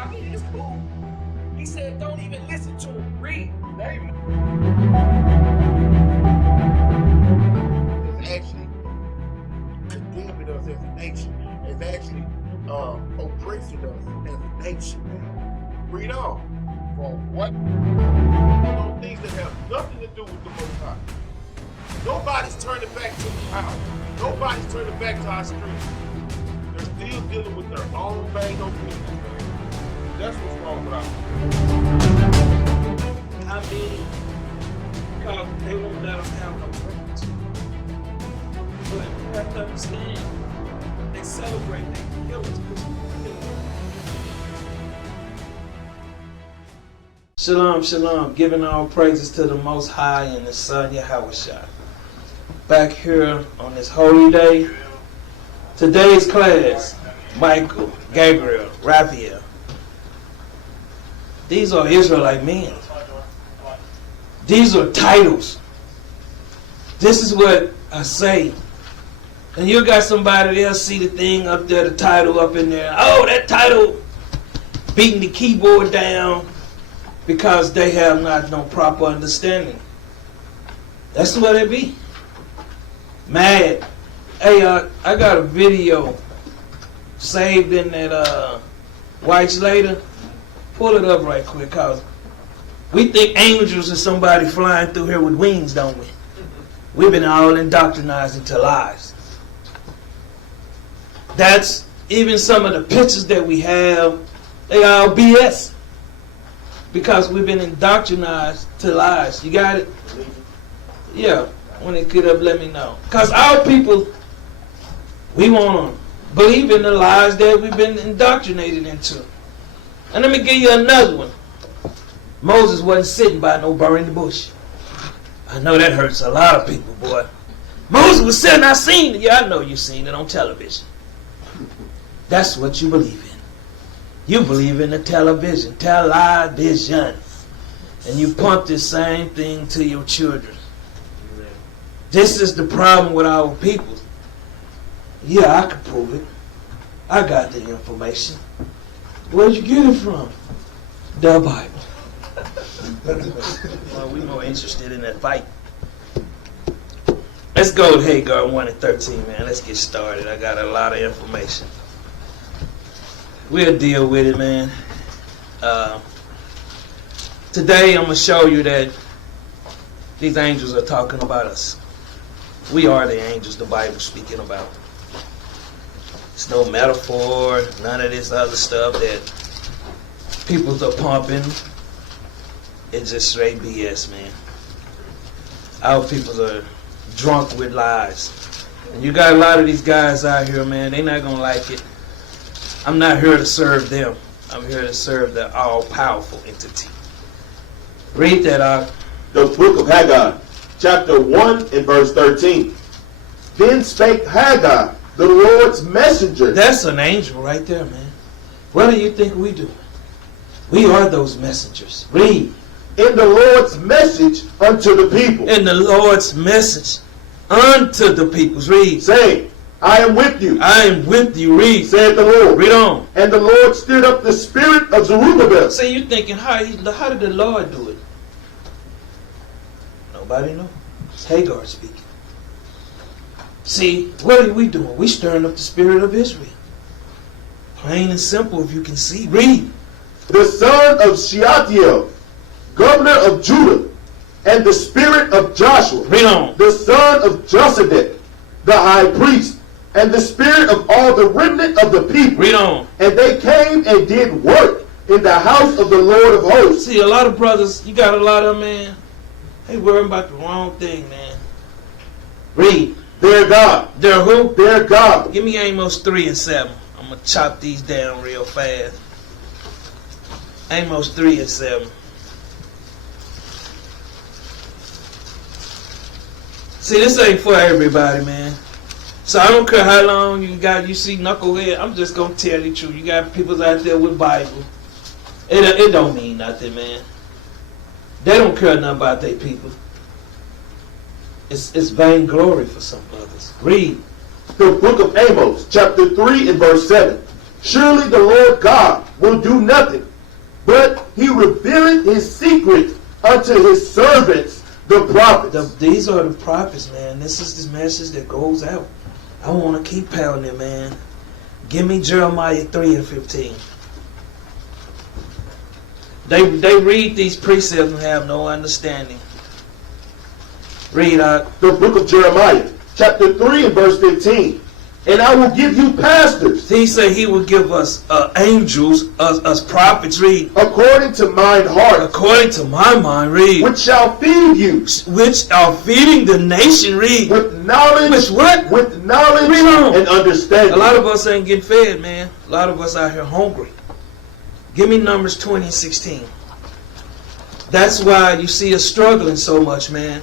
I mean, it's cool. He said, don't even listen to him. Read. Amen. It's actually condemning us as a nation. It's actually oppressing us as a nation, man. Read on. For what? Those things that have nothing to do with the Most High. Nobody's turning back to the power. Nobody's turning back to our strength. They're still dealing with their own bang on business, man. That's what's wrong with our people. How many? Because they won't let them have no friends. But you have to understand, they celebrate their killers. Shalom, shalom. Giving all praises to the Most High and the Son Yahawashi. Back here on this holy day. Today's class, Michael, Gabriel, Raphael. These are Israelite men. These are titles. This is what I say. And you got somebody, they'll see the thing up there, the title up in there. Oh, that title, beating the keyboard down because they have not no proper understanding. That's the way they be. Mad. Hey, I got a video saved in that White's later. Pull it up right quick, cause we think angels are somebody flying through here with wings, don't we? We've been all indoctrinized into lies. That's even some of the pictures that we have, they all BS. Because we've been indoctrinized to lies. You got it? Yeah. When it get up, let me know. Because our people, we want to believe in the lies that we've been indoctrinated into. And let me give you another one. Moses wasn't sitting by no burning bush. I know that hurts a lot of people, boy. Moses was sitting, I seen it. Yeah, I know you seen it on television. That's what you believe in. You believe in the television. Television. And you pump this same thing to your children. This is the problem with our people. Yeah, I can prove it. I got the information. Where'd you get it from? The Bible. Well, we're more interested in that fight. Let's go to Hagar 1 and 13, man. Let's get started. I got a lot of information. We'll deal with it, man. Today, I'm going to show you that these angels are talking about us. We are the angels the Bible's speaking about. It's no metaphor, none of this other stuff that people are pumping. It's just straight BS, man. Our people are drunk with lies. And you got a lot of these guys out here, man, they're not going to like it. I'm not here to serve them. I'm here to serve the all-powerful entity. Read that out. The book of Haggai, chapter 1 and verse 13. Then spake Haggai, the Lord's messenger. That's an angel right there, man. What do you think we do? We are those messengers. Read. In the Lord's message unto the people. In the Lord's message unto the peoples. Read. Saying, I am with you. I am with you. Read. Said the Lord. Read on. And the Lord stirred up the spirit of Zerubbabel. See, you're thinking, how did the Lord do it? Nobody knows. It's Hagar speaking. See, what are we doing? We stirring up the spirit of Israel. Plain and simple, if you can see. Read. The son of Shealtiel, governor of Judah, and the spirit of Joshua. Read on. The son of Josedek, the high priest, and the spirit of all the remnant of the people. Read on. And they came and did work in the house of the Lord of hosts. See, a lot of brothers, you got a lot of them, man, they worrying about the wrong thing, man. Read. Their God. Their who? Their God. Give me Amos 3 and 7. I'm going to chop these down real fast. Amos 3 and 7. See, this ain't for everybody, man. So I don't care how long you see knucklehead. I'm just going to tell you the truth. You got people out there with Bible. It don't mean nothing, man. They don't care nothing about their people. It's vainglory for some brothers. Read. The book of Amos, chapter 3 and verse 7. Surely the Lord God will do nothing, but he revealeth his secret unto his servants, the prophets. These are the prophets, man. This is the message that goes out. I want to keep pounding it, man. Give me Jeremiah 3 and 15. They read these precepts and have no understanding. Read out. The book of Jeremiah, chapter 3 and verse 15. And I will give you pastors. He said he will give us angels, us prophets, read. According to mine heart. According to my mind, read. Which shall feed you. Which are feeding the nation, read. With knowledge. With what? With knowledge read on. And understanding. A lot of us ain't getting fed, man. A lot of us out here hungry. Give me Numbers 20 and 16. That's why you see us struggling so much, man.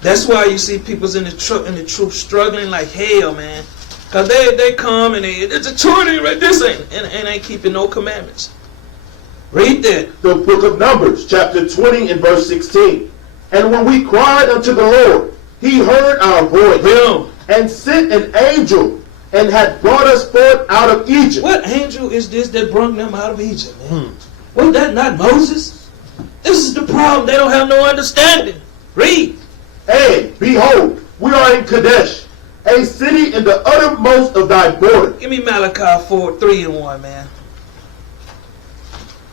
That's why you see people's in the truth struggling like hell, man. Because they come and it's a tourney, right? This ain't keeping no commandments. Read that. The book of Numbers, chapter 20 and verse 16. And when we cried unto the Lord, he heard our voice. Read on. And sent an angel and had brought us forth out of Egypt. What angel is this that brought them out of Egypt, man? Was that not Moses? This is the problem. They don't have no understanding. Read. And behold, we are in Kadesh, a city in the uttermost of thy border. Give me Malachi 4, 3 and 1, man.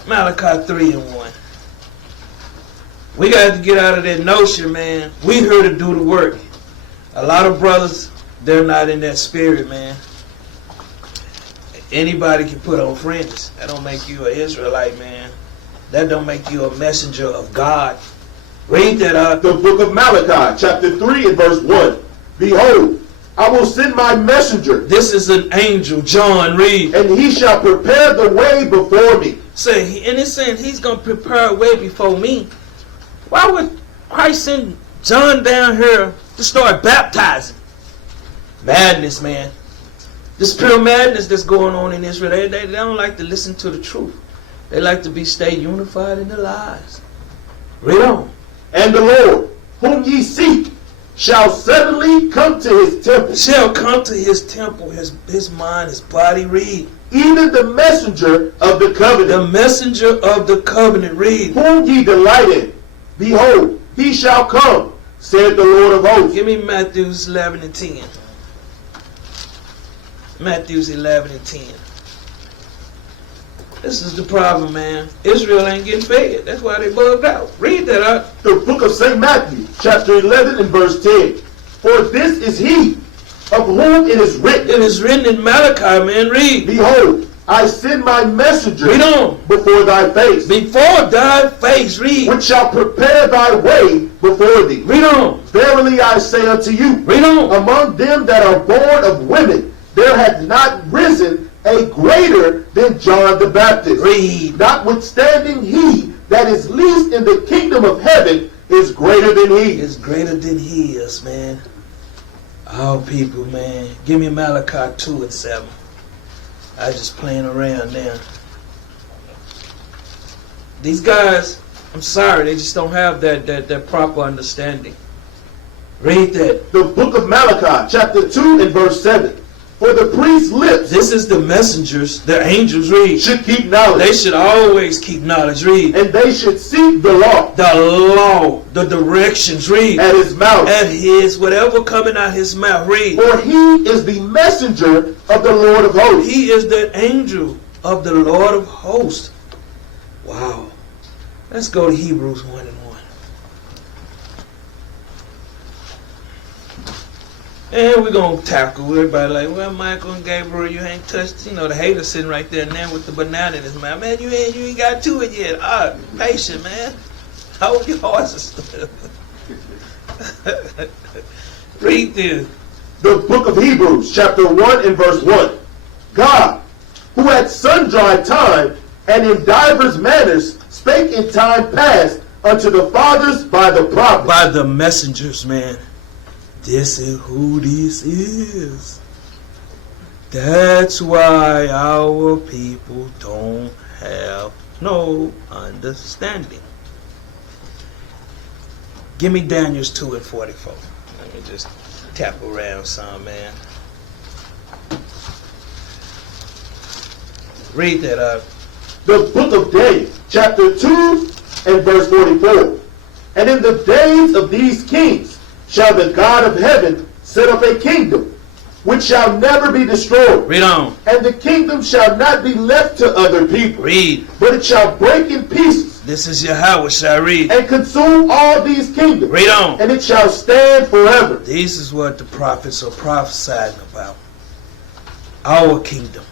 Malachi 3 and 1. We got to get out of that notion, man. We here to do the work. A lot of brothers, they're not in that spirit, man. Anybody can put on fringes. That don't make you an Israelite, man. That don't make you a messenger of God. Read that out. The book of Malachi, chapter 3 and verse 1. Behold, I will send my messenger. This is an angel, John, read. And he shall prepare the way before me. And it's saying he's going to prepare a way before me. Why would Christ send John down here to start baptizing? Madness, man. This pure madness that's going on in Israel. They don't like to listen to the truth. They like to stay unified in their lives. Read on. And the Lord, whom ye seek, shall suddenly come to his temple. Shall come to his temple, his mind, his body, read. Even the messenger of the covenant. The messenger of the covenant, read. Whom ye delight in. Behold, he shall come, saith the Lord of hosts. Give me Matthew 11 and 10. Matthew 11 and 10. This is the problem, man. Israel ain't getting fed. That's why they bugged out. Read that out. The book of St. Matthew, chapter 11 and verse 10. For this is he of whom it is written. It is written in Malachi, man. Read. Behold, I send my messenger read on. Before thy face. Before thy face, read. Which shall prepare thy way before thee. Read on. Verily I say unto you, read on. Among them that are born of women, there hath not risen a greater than John the Baptist. Read. Notwithstanding he that is least in the kingdom of heaven is greater than he. Is greater than he is, man. All people, man. Give me Malachi 2 and 7. I just playing around now. These guys, I'm sorry, they just don't have that proper understanding. Read that. The book of Malachi, chapter 2 and verse 7. For the priest's lips. This is the messengers, the angels, read. Should keep knowledge. They should always keep knowledge, read. And they should seek the law. The law, the directions, read. At his mouth. At his, whatever coming out his mouth, read. For he is the messenger of the Lord of hosts. He is the angel of the Lord of hosts. Wow. Let's go to Hebrews 1 and 1. And we're going to tackle everybody like, well, Michael and Gabriel, you ain't touched, the hater sitting right there now with the banana in his mouth. Man, you ain't got to it yet. Ah, patient, man. Hold your horses. Read this. The book of Hebrews, chapter 1 and verse 1. God, who at sundry time and in divers manners spake in time past unto the fathers by the prophets. By the messengers, man. This is who this is. That's why our people don't have no understanding. Give me Daniel 2 and 44. Let me just tap around some, man. Read that up. The book of Daniel, chapter 2 and verse 44. And in the days of these kings shall the God of heaven set up a kingdom, which shall never be destroyed. Read on. And the kingdom shall not be left to other people. Read. But it shall break in pieces. This is Yahawashi. Read. And consume all these kingdoms. Read on. And it shall stand forever. This is what the prophets are prophesying about. Our kingdom.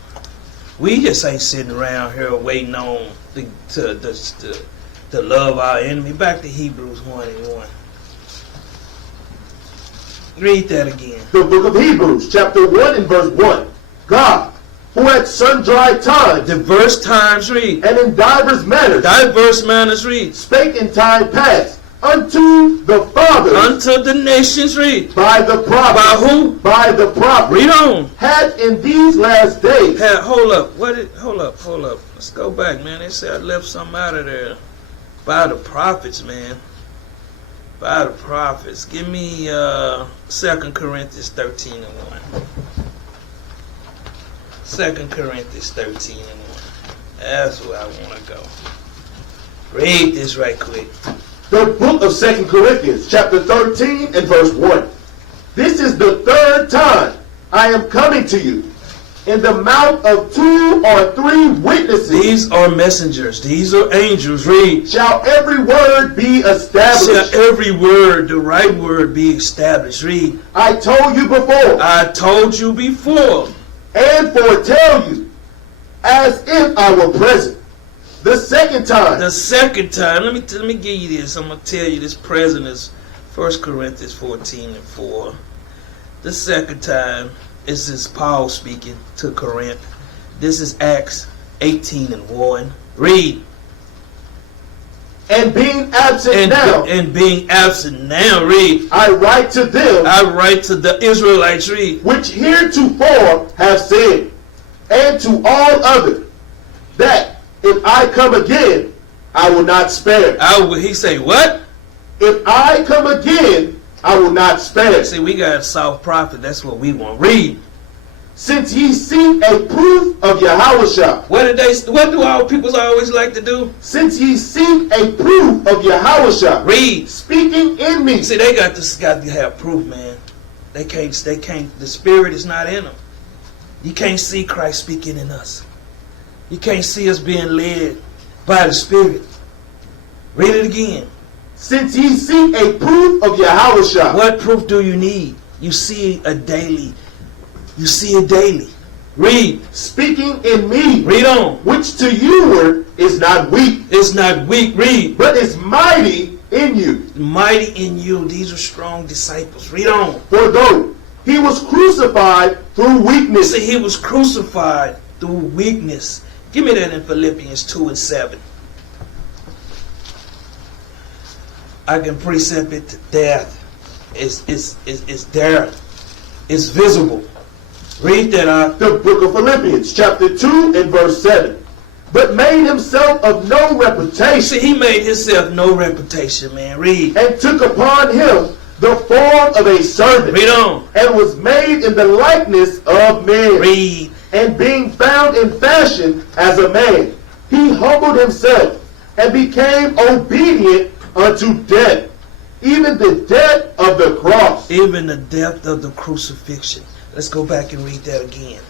We just ain't sitting around here waiting on to love our enemy. Back to Hebrews 1:1. Read that again. The book of Hebrews, chapter 1 and verse 1. God, who at sundry times Diverse times read. and in divers manners Diverse manners read. spake in time past unto the fathers Unto the nations read. by the prophets. By who? By the prophets. Read on. Had in these last days. Hold up. Hold up. Let's go back, man. They said I left something out of there. By the prophets, man. By the prophets. Give me 2 Corinthians 13 and 1. 2 Corinthians 13 and 1. That's where I want to go. Read this right quick. The book of 2 Corinthians, chapter 13 and verse 1. This is the third time I am coming to you. In the mouth of 2 or 3 witnesses These are messengers. These are angels. Read. shall every word be established. Shall every word, the right word, be established. Read. I told you before I told you before. and foretell you as if I were present. The second time. The second time, let me give you this. I'm going to tell you this present is 1 Corinthians 14 and 4. The second time, this is Paul speaking to Corinth. This is Acts 18 and 1. Read. And being absent now, And being absent now, read. I write to them I write to the Israelites, read. which heretofore have said, and to all others, that if I come again, I will not spare. He say, what? If I come again, I will not spare. See, we got a soft prophet. That's what we want. Read. Since ye seek a proof of Yahawashi. What do our people always like to do? Since ye seek a proof of Yahawashi. Read. Speaking in me. See, they got to have proof, man. They can't, the spirit is not in them. You can't see Christ speaking in us. You can't see us being led by the Spirit. Read it again. Since ye seek a proof of Yahawashi. What proof do you need? You see it daily. You see it daily. Read. Speaking in me. Read on. Which to you is not weak. It's not weak. Read. But is mighty in you. Mighty in you. These are strong disciples. Read on. For though he was crucified through weakness. See, he was crucified through weakness. Give me that in Philippians 2 and 7. I can precept it to death. It's there. It's visible. Read that out. The book of Philippians, chapter 2 and verse 7. But made himself of no reputation. See, he made himself no reputation, man. Read. And took upon him the form of a servant. Read on. And was made in the likeness of men. Read. And being found in fashion as a man, he humbled himself and became obedient unto death, even the death of the cross. Even the death of the crucifixion. Let's go back and read that again.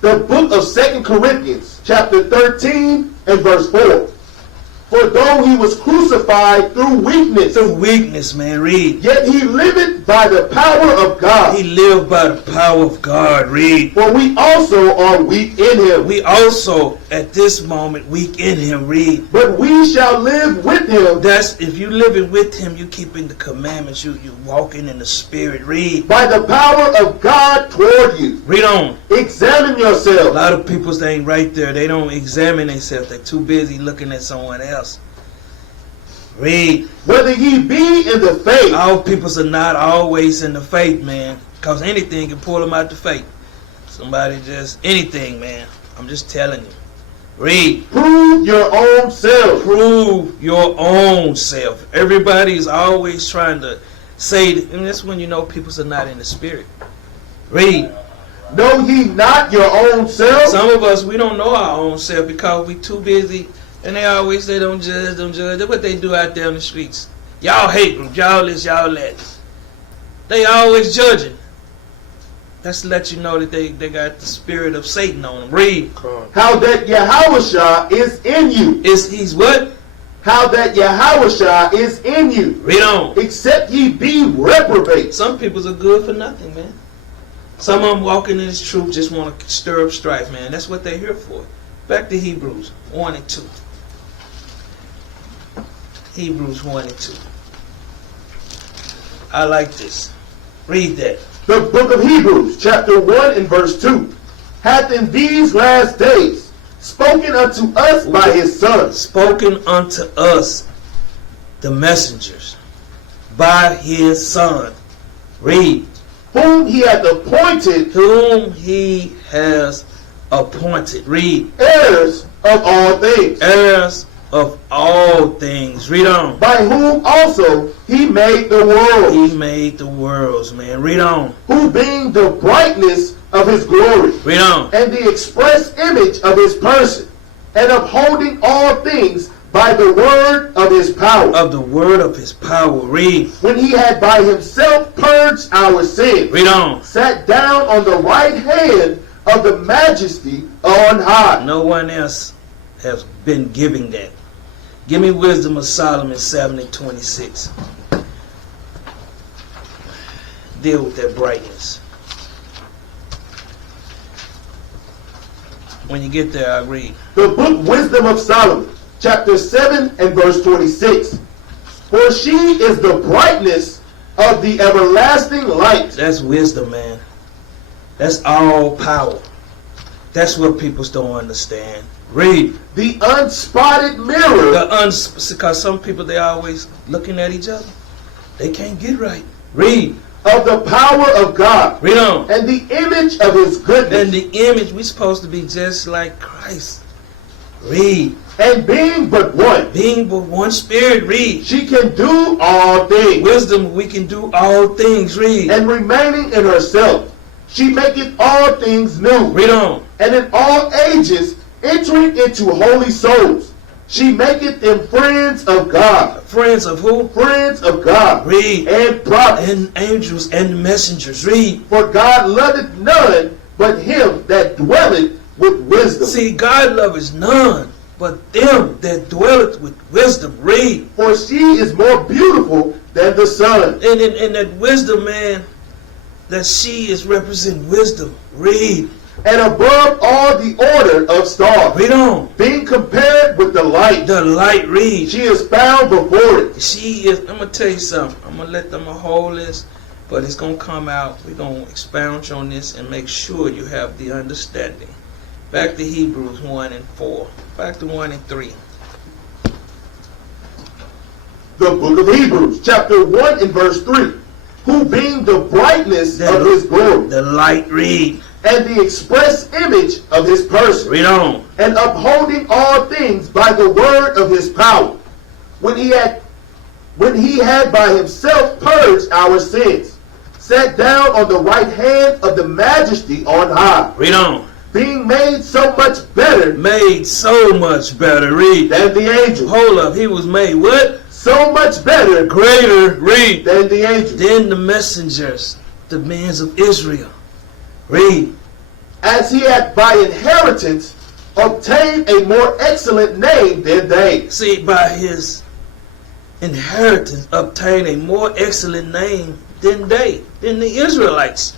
The book of 2 Corinthians, chapter 13 and verse 4. For though he was crucified through weakness, Through weakness, man. Read. yet he liveth by the power of God. He lived by the power of God. Read. For we also are weak in him. We also, at this moment, weak in him. Read. But we shall live with him That's if you living with him, you keeping the commandments, you walking in the spirit. Read. by the power of God toward you. Read on. Examine A yourselves. lot of people they ain't right there. They don't examine themselves. They're too busy looking at someone else. Read. Whether ye be in the faith. Our peoples are not always in the faith, man. Because anything can pull them out the faith. Somebody just, anything, man. I'm just telling you. Read. Prove your own self. Prove your own self. Everybody is always trying to say, and that's when you know peoples are not in the spirit. Read. Know ye not your own selves? Some of us, we don't know our own self because we too busy. And they always say, don't judge, don't judge. That's what they do out there in the streets. Y'all hate groups, y'all this, y'all that. They always judging. That's to let you know that they got the spirit of Satan on them. Read. How that Yahawashi is in you. He's what? How that Yahawashi is in you. Read on. Except ye be reprobate. Some peoples are good for nothing, man. Some of them walking in this truth just want to stir up strife, man. That's what they're here for. Back to Hebrews 1 and 2. Hebrews 1 and 2. I like this. Read that. The book of Hebrews, chapter 1 and verse 2, hath in these last days spoken unto us by his Son. Spoken unto us, the messengers, by his Son. Read. Whom he hath appointed. Whom he has appointed. Read. Heirs of all things. Heirs of all things. Read on. By whom also he made the world. He made the worlds, man. Read on. Who being the brightness of his glory. Read on. And the express image of his person. And upholding all things by the word of his power. Of the word of his power. Read. When he had by himself purged our sins. Read on. Sat down on the right hand of the majesty on high. No one else has been giving that. Give me Wisdom of Solomon 7 and 26. Deal with that brightness. When you get there, I'll read. The book Wisdom of Solomon, chapter 7 and verse 26. For she is the brightness of the everlasting light. That's wisdom, man. That's all power. That's what people don't understand. Read. The unspotted mirror. Because some people, they always looking at each other. They can't get right. Read. Of the power of God. Read on. And the image of his goodness. And the image, we're supposed to be just like Christ. Read. And being but one. Being but one spirit. Read. She can do all things. Wisdom, we can do all things. Read. And remaining in herself, she maketh all things new. Read on. And in all ages, entering into holy souls, she maketh them friends of God. Friends of who? Friends of God. Read. And prophets. And angels and messengers. Read. For God loveth none but him that dwelleth with wisdom. See, God loveth none but them that dwelleth with wisdom. Read. For she is more beautiful than the sun. And that wisdom, man, that she is representing wisdom. Read. And above all the order of stars. Read on. Being compared with the light. The light. Read. She is found before it. She is, I'm going to tell you something. I'm going to let them hold this, but it's going to come out. We're going to expound on this and make sure you have the understanding. Back to Hebrews 1 and 4. Back to 1 and 3. The book of Hebrews, chapter 1 and verse 3. Who being the brightness of his glory. The light. Read. And the express image of his person. Read on. And upholding all things by the word of his power. When he had by himself purged our sins. Sat down on the right hand of the majesty on high. Read on. Being made so much better. Made so much better. Read. Than the angels. Hold up. He was made what? So much better. Greater. Read. Than the angels. Than the messengers. The men of Israel. Read. As he had by inheritance obtained a more excellent name than they. See, by his inheritance obtained a more excellent name than they, than the Israelites.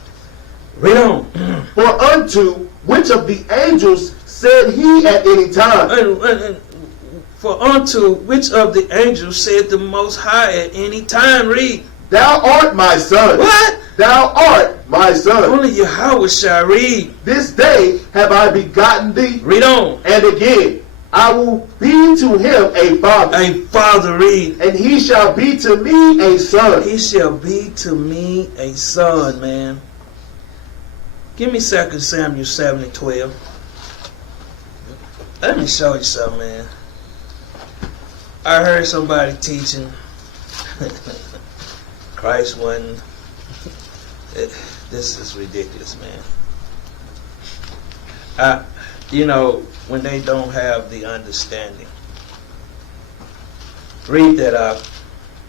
Read on. For unto which of the angels said he at any time? And for unto which of the angels said the Most High at any time? Read. Thou art my son. What? Thou art my son. Only Yahawashi. Read. This day have I begotten thee. Read on. And again, I will be to him a father. A father. Read. And he shall be to me a son. He shall be to me a son, man. Give me 2 Samuel 7 and 12. Let me show you something, man. I heard somebody teaching Christ wasn't. This is ridiculous, man. When they don't have the understanding. Read that out.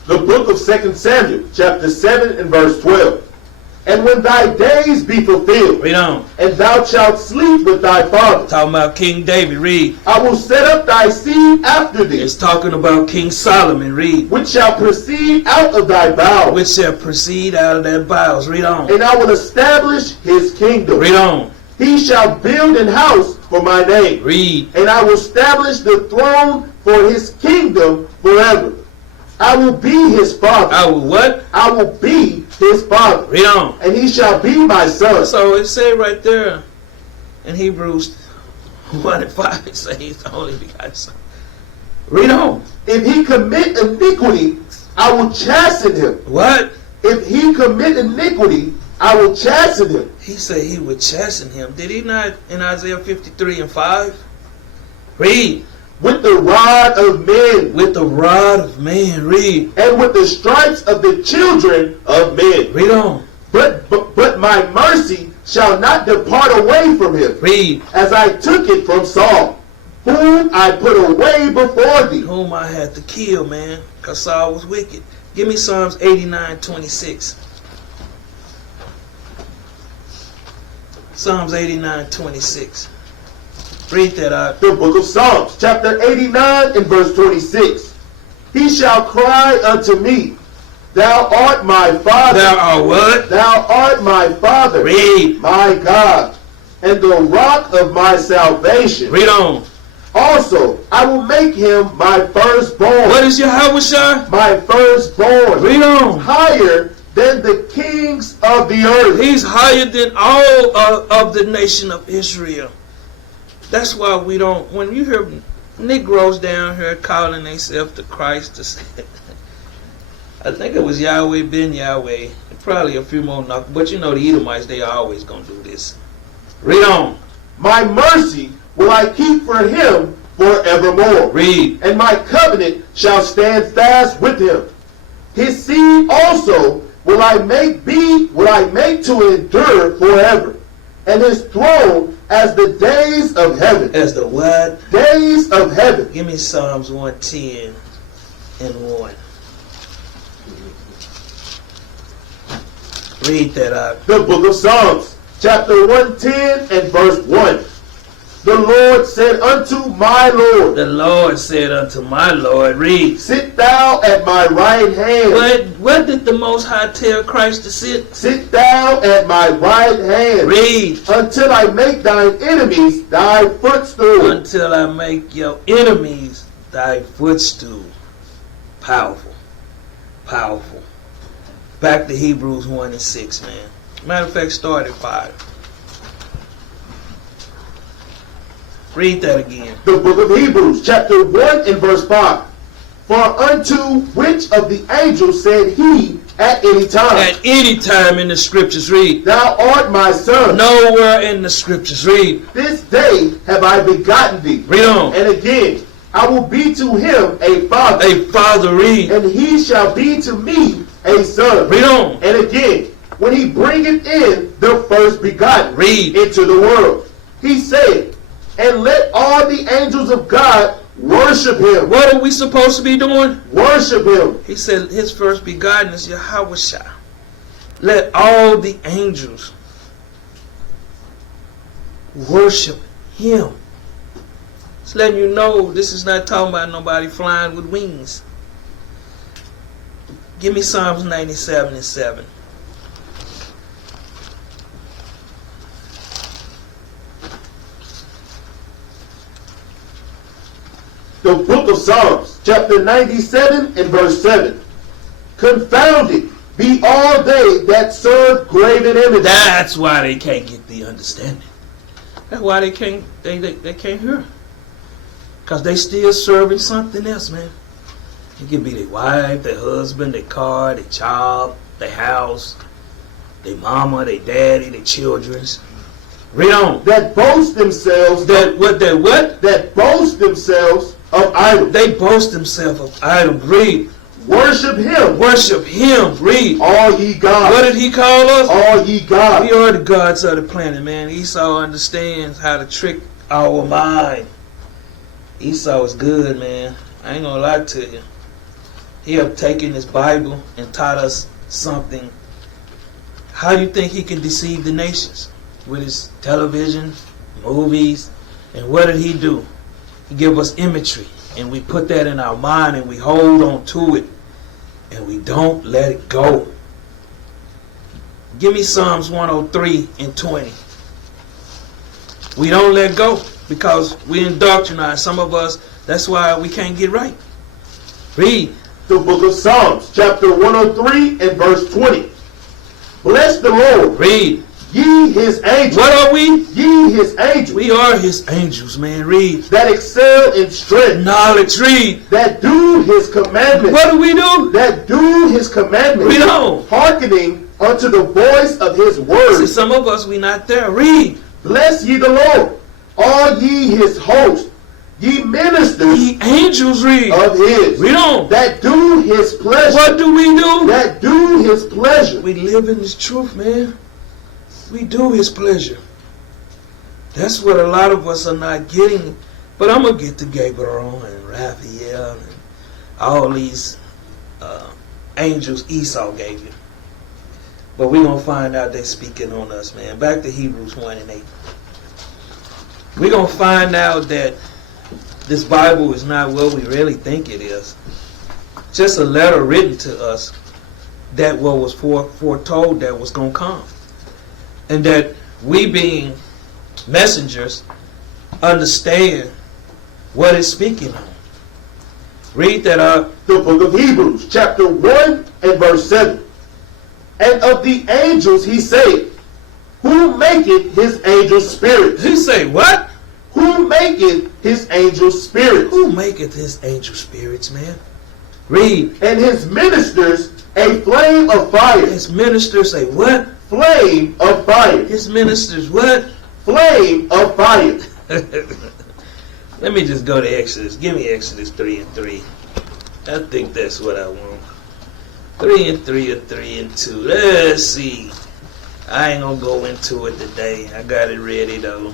The book of 2 Samuel, chapter 7 and verse 12. And when thy days be fulfilled, Read on. and thou shalt sleep with thy father, Talking about King David. Read. I will set up thy seed after thee, It's talking about King Solomon. Read. which shall proceed out of thy bowels, Which shall proceed out of their bowels. Read on. and I will establish his kingdom. Read on. He shall build an house for my name, Read. and I will establish the throne for his kingdom forever. I will be his father. I will what? I will be his father, Read on. and he shall be my son. So it say right there in Hebrews 1 and 5, it says he's the only begotten son. Read on. If he commit iniquity, I will chasten him. What? If he commit iniquity, I will chasten him. He said he would chasten him. Did he not in Isaiah 53 and 5? Read. With the rod of men, With the rod of man. Read. and with the stripes of the children of men. Read on. But my mercy shall not depart away from him, Read. as I took it from Saul, whom I put away before thee. Whom I had to kill, man, because Saul was wicked. Give me Psalms 89:26. Psalms 89:26. Read that out. The book of Psalms, chapter 89 and verse 26. He shall cry unto me, Thou art my Father. Thou art what? Thou art my Father, Read. my God, and the rock of my salvation. Read on. Also, I will make him my firstborn. What is Yahawashi? My firstborn. Read on. Higher than the kings of the earth. He's higher than all of the nation of Israel. That's why we don't, when you hear Negroes down here calling themselves the Christ, I think it was Yahweh ben Yahweh, probably a few more knuckles, but the Edomites, they are always going to do this. Read on. My mercy will I keep for him forevermore. Read. And my covenant shall stand fast with him. His seed also will I make to endure forever, and his throne as the days of heaven. As the what? Days of heaven. Give me Psalms 110 and 1. Read that out. The book of Psalms, chapter 110 and verse 1. The Lord said unto my Lord, The Lord said unto my Lord, read. Sit thou at my right hand. What did the Most High tell Christ to sit? Sit thou at my right hand. Read. Until I make thine enemies thy footstool. Until I make your enemies thy footstool. Powerful. Powerful. Back to Hebrews 1 and 6, man. Matter of fact, start at 5. Read that again. The book of Hebrews, chapter 1 and verse 5. For unto which of the angels said he at any time? At any time in the scriptures, read. Thou art my son. Nowhere in the scriptures, read. This day have I begotten thee. Read on. And again, I will be to him a father. A father, read. And he shall be to me a son. Read on. And again, when he bringeth in the first begotten Read. into the world, he said, and let all the angels of God worship him. What are we supposed to be doing? Worship him. He said his first begotten is Yahawashi. Let all the angels worship him. It's letting you know this is not talking about nobody flying with wings. Give me Psalms 97 and 7. The book of Psalms, chapter 97 and verse 7. Confounded be all they that serve graven images. That's why they can't get the understanding. That's why they can't hear. Because they still serving something else, man. It could be their wife, their husband, their car, their child, their house, their mama, their daddy, their children's. Read on. That boast themselves. That boast themselves of idols. They boast themselves of idols. Read. Worship him. Worship him. Read. All ye gods. What did he call us? All ye gods. We are the gods of the planet, man. Esau understands how to trick our mind. Esau is good, man. I ain't gonna lie to you. He have taken his Bible and taught us something. How do you think he can deceive the nations? With his television, movies, and what did he do? He give us imagery, and we put that in our mind, and we hold on to it, and we don't let it go. Give me Psalms 103 and 20. We don't let go because we indoctrinize. Some of us, that's why we can't get right. Read. The book of Psalms, chapter 103 and verse 20. Bless the Lord. Read. Ye his angels. What are we? Ye his angels. We are his angels, man. Read. That excel in strength. Knowledge. Read. That do his commandments. What do we do? That do his commandments. Read on. Hearkening unto the voice of his See, word. some of us, we not there. Read. Bless ye the Lord, all ye his host, ye ministers Ye angels. Read. of his. Read on. That do his pleasure. What do we do? That do his pleasure. We live in this truth, man. We do his pleasure. That's what a lot of us are not getting. But I'm going to get to Gabriel and Raphael and all these angels Esau gave you. But we're going to find out they're speaking on us, man. Back to Hebrews 1 and 8. We're going to find out that this Bible is not what we really think it is. Just a letter written to us that what was foretold that was going to come. And that we being messengers understand what it's speaking on. Read that up. The book of Hebrews, chapter 1 and verse 7. And of the angels he said, who maketh his angels spirits? He say, what? Who maketh his angels spirits? Who maketh his angel spirits, man? Read. And his ministers a flame of fire. His ministers say, what? Flame of fire. His ministers, what? Flame of fire. Let me just go to Exodus. Give me Exodus 3 and 3. I think that's what I want. 3 and 3 or 3 and 2. Let's see. I ain't gonna go into it today. I got it ready though.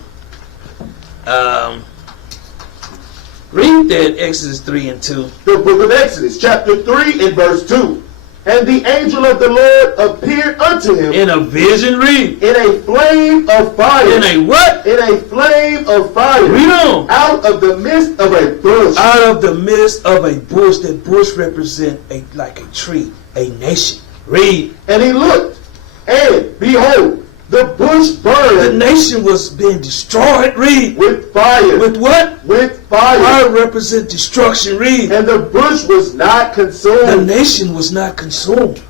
Read that Exodus 3 and 2. The book of Exodus, chapter 3 and verse 2. And the angel of the Lord appeared unto him In a vision, read. in a flame of fire. In a what? In a flame of fire. Read on. Out of the midst of a bush. Out of the midst of a bush. That bush represent like a tree, a nation. Read. And he looked, and behold, the bush The burned nation was being destroyed. Read. with fire. With what? With fire. Fire represent destruction. Read. And the bush was not The consumed. nation was not consumed.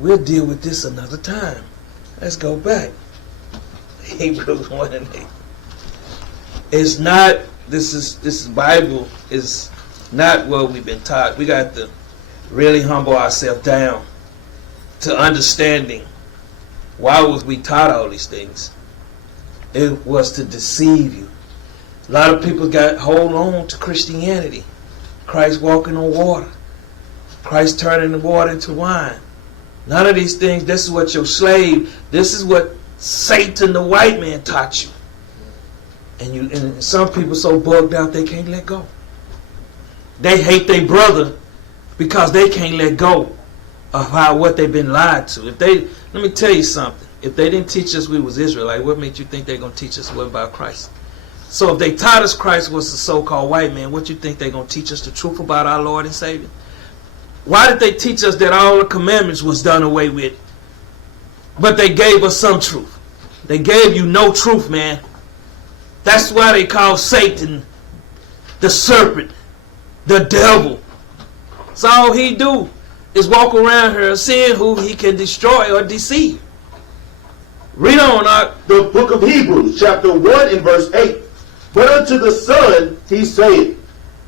We'll deal with this another time. Let's go back. Hebrews 1 and 8. It's not, this Bible is not what we've been taught. We got to really humble ourselves down to understanding why was we taught all these things. It was to deceive you. A lot of people hold on to Christianity. Christ walking on water. Christ turning the water into wine. None of these things. This is what your slave, this is what Satan the white man taught you. And some people so bugged out they can't let go. They hate their brother because they can't let go of what they've been lied to. Let me tell you something. If they didn't teach us we was Israelite, what made you think they're going to teach us what about Christ? So if they taught us Christ was the so-called white man, what you think they're going to teach us the truth about our Lord and Savior? Why did they teach us that all the commandments was done away with? But they gave us some truth. They gave you no truth, man. That's why they call Satan the serpent, the devil. So all he do is walk around here seeing who he can destroy or deceive. Read on, The book of Hebrews, chapter 1 and verse 8. But unto the Son he saith,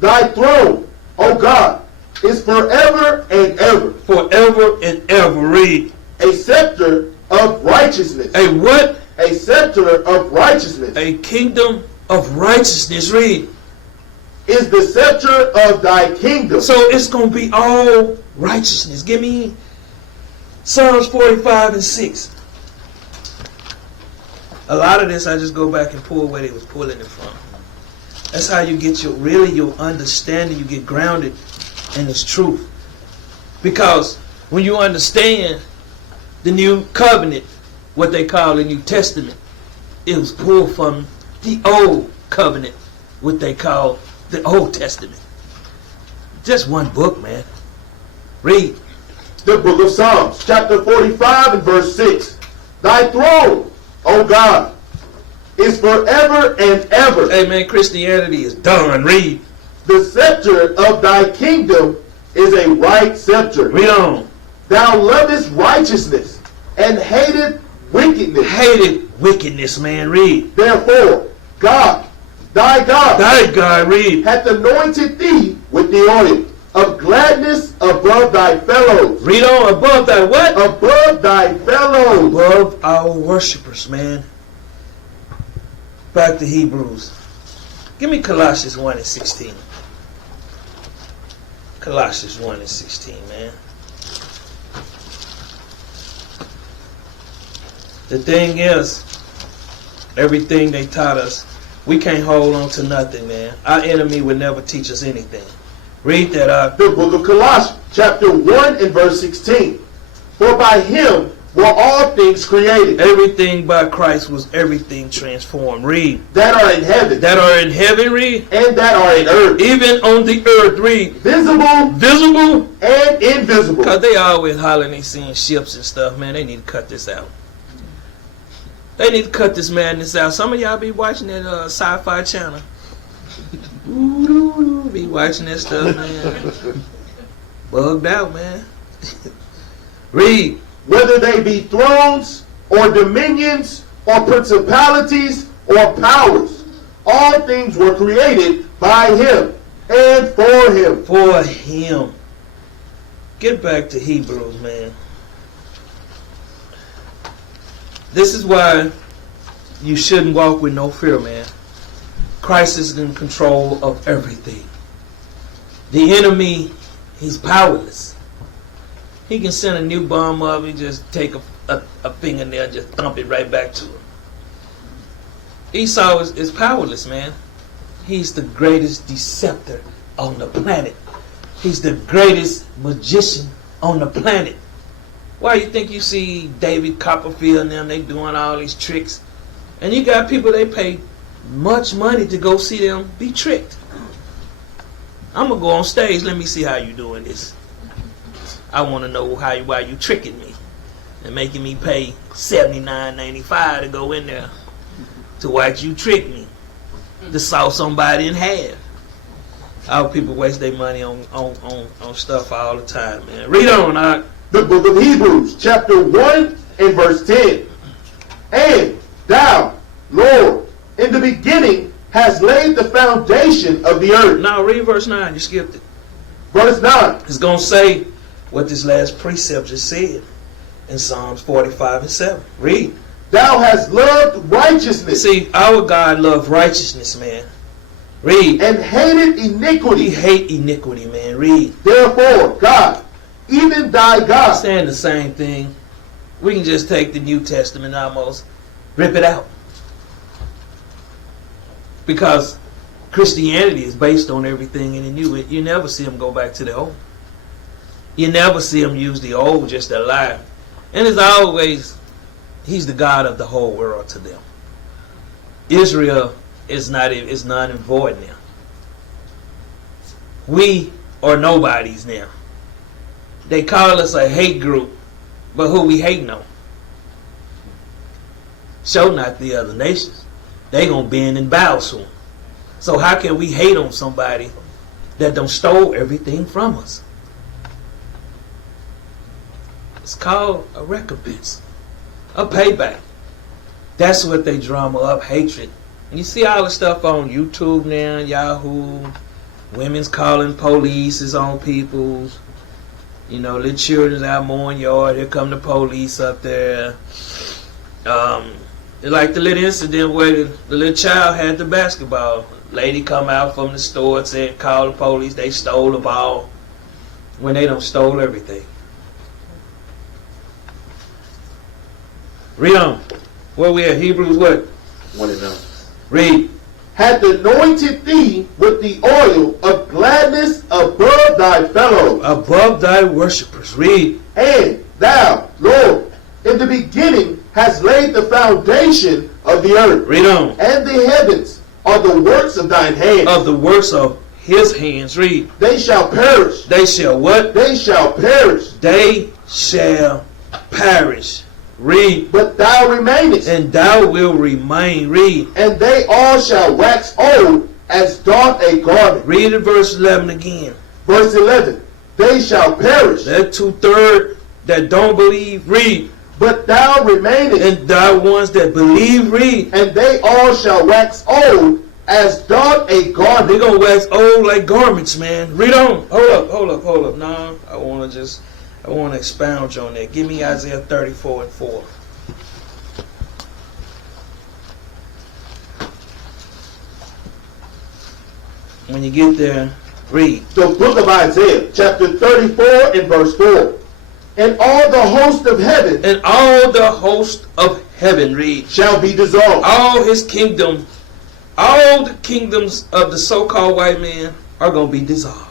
Thy throne, O God, is forever and ever. Forever and ever. Read. A scepter of righteousness. A what? A scepter of righteousness. A kingdom of righteousness. Read. is the scepter of thy kingdom. So it's going to be all righteousness. Give me Psalms 45 and 6. A lot of this I just go back and pull where they was pulling it from. That's how you get your understanding. You get grounded in this truth. Because when you understand the new covenant, what they call the New Testament, it was pulled from the old covenant, what they call the Old Testament. Just one book, man. Read. The book of Psalms, chapter 45 and verse 6. Thy throne, O God, is forever and ever. Hey, man, Christianity is done. Read. The scepter of thy kingdom is a right scepter. Read on. Thou lovest righteousness and hateth wickedness. Hated wickedness, man. Read. Therefore, God, thy God, Thy God, read. hath anointed thee with the oil of gladness above thy fellows. Read on. Above thy what? Above thy fellows. Above our worshipers, man. Back to Hebrews. Give me Colossians 1 and 16. Colossians 1 and 16, man. The thing is, everything they taught us, we can't hold on to nothing, man. Our enemy would never teach us anything. Read that out. The book of Colossians, chapter 1 and verse 16. For by him were all things created, Everything by Christ was everything transformed. Read. that are in heaven, That are in heaven, read. and that are in earth, Even on the earth, read. visible Visible. and invisible. Because they always hollering, they seeing ships and stuff, man. They need to cut this out. They need to cut this madness out. Some of y'all be watching that sci-fi channel. Ooh, be watching that stuff, man. Bugged out, man. Read. Whether they be thrones, or dominions, or principalities, or powers, all things were created by him and for him. For him. Get back to Hebrews, man. This is why you shouldn't walk with no fear, man. Christ is in control of everything. The enemy, he's powerless. He can send a new bomb up and just take a fingernail and just thump it right back to him. Esau is powerless, man. He's the greatest deceptor on the planet. He's the greatest magician on the planet. Why you think you see David Copperfield and them, they doing all these tricks? And you got people, they pay much money to go see them be tricked. I'm going to go on stage, let me see how you doing this. I want to know why you tricking me and making me pay $79.95 to go in there to watch you trick me, to saw somebody in half. Our people waste their money on stuff all the time, man. Read on, The book of Hebrews, chapter 1 and verse 10. And thou, Lord, in the beginning hast laid the foundation of the earth. Now read verse 9, you skipped it. Verse 9. It's going to say what this last precept just said in Psalms 45 and 7. Read. Thou hast loved righteousness. See, our God loved righteousness, man. Read. And hated He iniquity. hate iniquity, man. Read. Therefore, God, even thy God. Saying the same thing. We can just take the New Testament almost, rip it out. Because Christianity is based on everything in the new. You never see them go back to the old. You never see them use the old just to lie. And it's always, he's the God of the whole world to them. Israel is not, is none and void now. We are nobodies now. They call us a hate group, but who we hating on? So not the other nations. They gonna bend and bow soon. So how can we hate on somebody that done stole everything from us? It's called a recompense, a payback. That's what they drama up, hatred. And you see all the stuff on YouTube now, Yahoo, women's calling police is on people. You know, little children's out mowing yard, here come the police up there. Like the little incident where the little child had the basketball. Lady come out from the store and said, call the police, they stole the ball. When they done stole everything. Read on. Where we at? Hebrews what? 1:9. Read. Hath anointed thee with the oil of gladness above thy fellows. Above thy worshippers. Read. And thou, Lord, in the beginning hast laid the foundation of the earth. Read on. And the heavens are the works of thine hands. Of the works of his hands. Read. They shall perish. They shall what? They shall perish. They shall perish. Read. But thou remainest. And thou will remain. Read. And they all shall wax old as doth a garment. Read it verse 11 again. Verse 11. They shall perish. That 2/3 that don't believe. Read. But thou remainest. And thou ones that believe. Read. And they all shall wax old as doth a garment. They gonna wax old like garments, man. Read on. Hold up. No, I want to expound on that. Give me Isaiah 34:4. When you get there, read. The book of Isaiah, chapter 34 and verse 4. And all the host of heaven And all the host of heaven, read. shall be dissolved. All his kingdom, all the kingdoms of the so-called white man are going to be dissolved.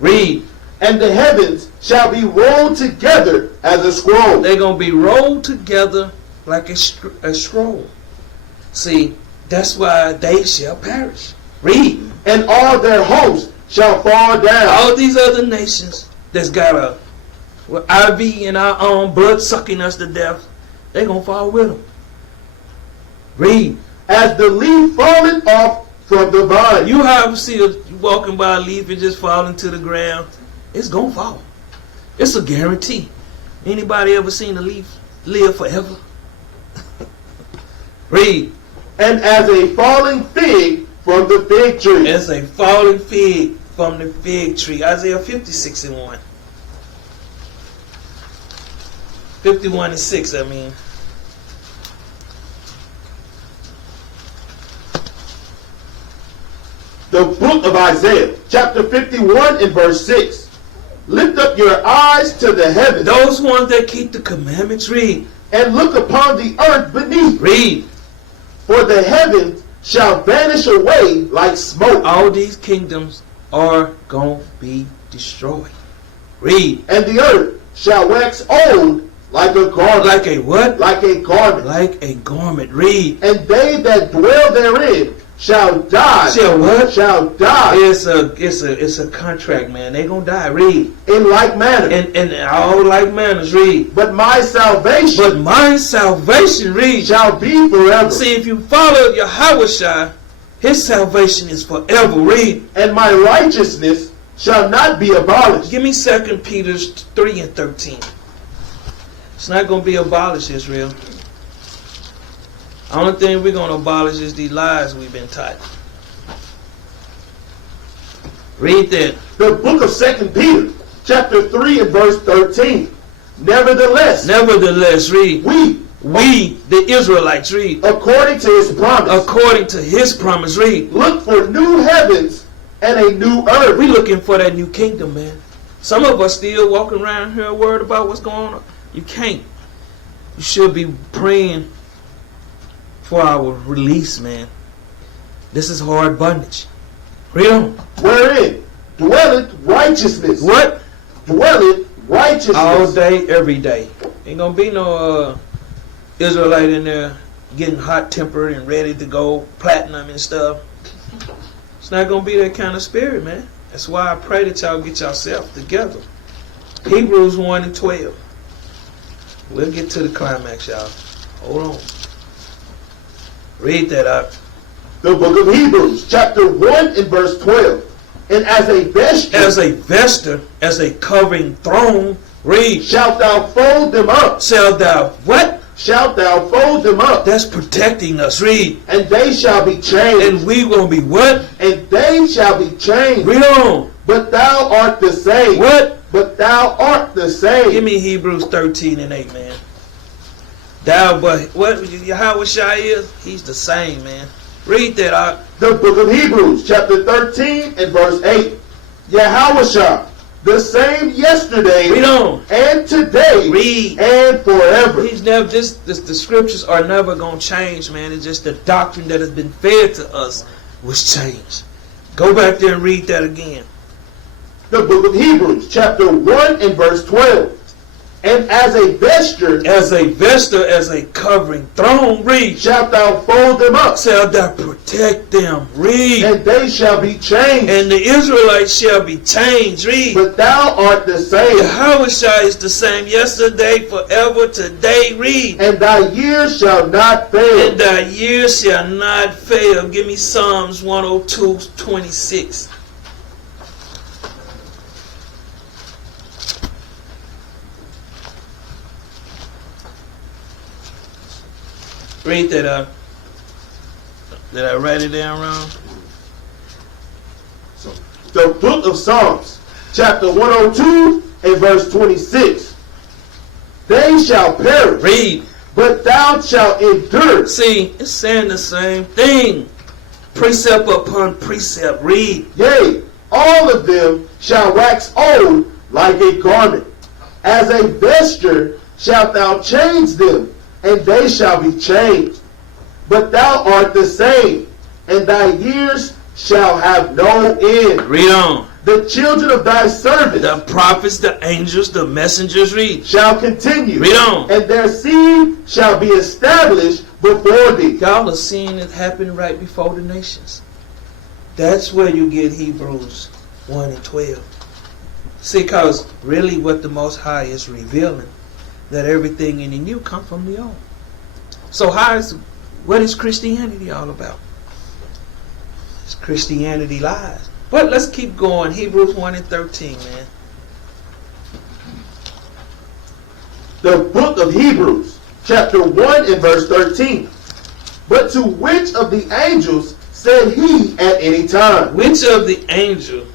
Read. And the heavens shall be rolled together as a scroll. They're going to be rolled together like a scroll. See, that's why they shall perish. Read. And all their hosts shall fall down. All these other nations that's got a IV in our own blood sucking us to death, they're going to fall with them. Read. As the leaf falleth off from the vine. You have see you walking by a leaf and just falling to the ground. It's going to fall. It's a guarantee. Anybody ever seen a leaf live forever? Read. And as a falling fig from the fig tree. As a falling fig from the fig tree. Isaiah 56:1. 51:6, I mean. The book of Isaiah, chapter 51 and verse 6. Lift up your eyes to the heavens. Those ones that keep the commandments, read. And look upon the earth beneath. Read. For the heavens shall vanish away like smoke. All these kingdoms are going to be destroyed. Read. And the earth shall wax old like a garment. Like a what? Like a garment. Like a garment. Read. And they that dwell therein shall die. Shall what? Shall die. It's a contract, man. They gonna die. Read. In like manner. And all like manners. Read. But my salvation. But my salvation, read. Shall be forever. See, if you follow Yahawashi, his salvation is forever. Read. And my righteousness shall not be abolished. Give me 2 Peter 3:13. It's not gonna be abolished, Israel. The only thing we're going to abolish is these lies we've been taught. Read that. The book of 2 Peter, chapter 3 and verse 13. Nevertheless, read. We, the Israelites, read. According to his promise. According to his promise, read. Look for new heavens and a new earth. We're looking for that new kingdom, man. Some of us still walking around here worried about what's going on. You can't. You should be praying for our release, man. This is hard bondage. Read on. Wherein dwelleth righteousness. What? Dwelleth righteousness. All day, every day. Ain't gonna be no Israelite in there getting hot-tempered and ready to go platinum and stuff. It's not gonna be that kind of spirit, man. That's why I pray that y'all get yourself together. Hebrews 1:12. We'll get to the climax, y'all. Hold on. Read that up. The book of Hebrews, chapter 1 and verse 12. And as a vesture, as a covering throne, read. Shalt thou fold them up. Shalt thou what? Shalt thou fold them up. That's protecting us. Read. And they shall be changed. And we will be what? And they shall be changed. Read on. But thou art the same. What? But thou art the same. Give me Hebrews 13:8, man. Thou, but what Yahawashi is, he's the same, man. Read that out. The book of Hebrews, chapter 13 and verse 8. Yahawashi, the same yesterday Read on. and today Read. and forever. He's never the scriptures are never gonna change, man. It's just the doctrine that has been fed to us was changed. Go back there and read that again. The book of Hebrews, chapter 1 and verse 12. And as a vesture As a covering throne, read. shalt thou fold them up, Shall thou protect them, read. and they shall be changed. And the Israelites shall be changed, read. But thou art the same, Yahawashi is the same yesterday, forever, today, read. and thy years shall not fail. And thy years shall not fail. Give me Psalms 102:26. Read that up. Did I write it down wrong? The book of Psalms, chapter 102 and verse 26. They shall perish, Read. but thou shalt endure. See, it's saying the same thing. Precept upon precept. Read. Yea, all of them shall wax old like a garment. As a vesture shalt thou change them, and they shall be changed. But thou art the same, and thy years shall have no end. Read on. The children of thy servants The prophets, the angels, the messengers, read. shall continue, Read on. and their seed shall be established before thee. Y'all are seeing it happen right before the nations. That's where you get Hebrews 1 and 12. See, because really what the Most High is revealing, that everything in the new come from the old. So what is Christianity all about? It's Christianity lies. But let's keep going. Hebrews 1 and 13, man. The book of Hebrews, chapter 1 and verse 13. But to which of the angels said he at any time? Which of the angels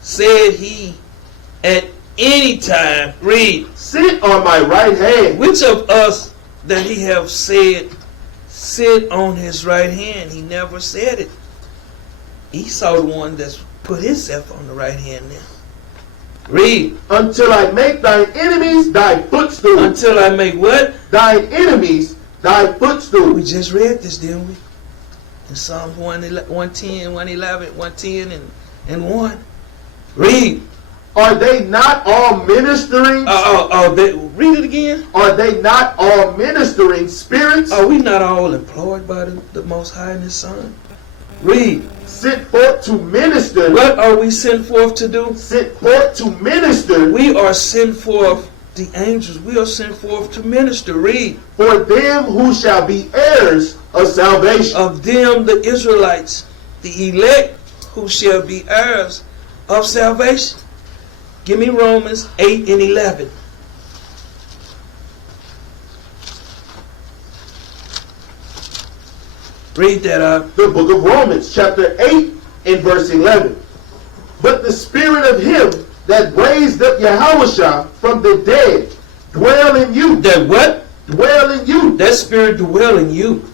said he at any time? Read. Sit on my right hand. Which of us that he have said, sit on his right hand? He never said it. Esau the one that's put himself on the right hand now. Read. Until I make thine enemies thy footstool. Until I make what? Thine enemies thy footstool. We just read this, didn't we? In Psalms 110, 111, 110, and 1. Read. Are they not all ministering? Read it again. Are they not all ministering spirits? Are we not all employed by the Most High and His Son? Read. Sent forth to minister. What are we sent forth to do? Sent forth to minister. We are sent forth, the angels, we are sent forth to minister. Read. For them who shall be heirs of salvation. Of them, the Israelites, the elect, who shall be heirs of salvation. Give me Romans 8 and 11. Read that out. The book of Romans, chapter 8 and verse 11. But the spirit of him that raised up Yahawashi from the dead dwell in you. That what? Dwell in you. That spirit dwell in you.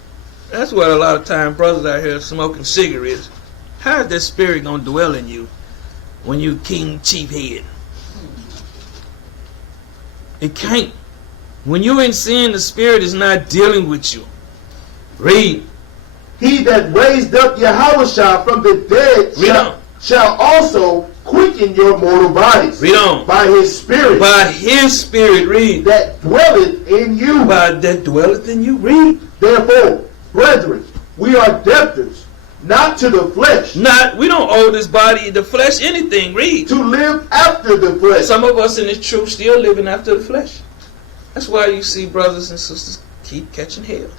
That's what a lot of time brothers out here smoking cigarettes. How is that spirit going to dwell in you when you king chief head? It can't. When you're in sin, the spirit is not dealing with you. Read. He that raised up Yahawashi from the dead shall also quicken your mortal bodies. Read on. By his spirit. By his spirit. Read. That dwelleth in you. By that dwelleth in you. Read. Therefore, brethren, we are debtors, not to the flesh. We don't owe this body, the flesh, anything. Read. To live after the flesh. Some of us in this truth still living after the flesh. That's why you see brothers and sisters keep catching hell.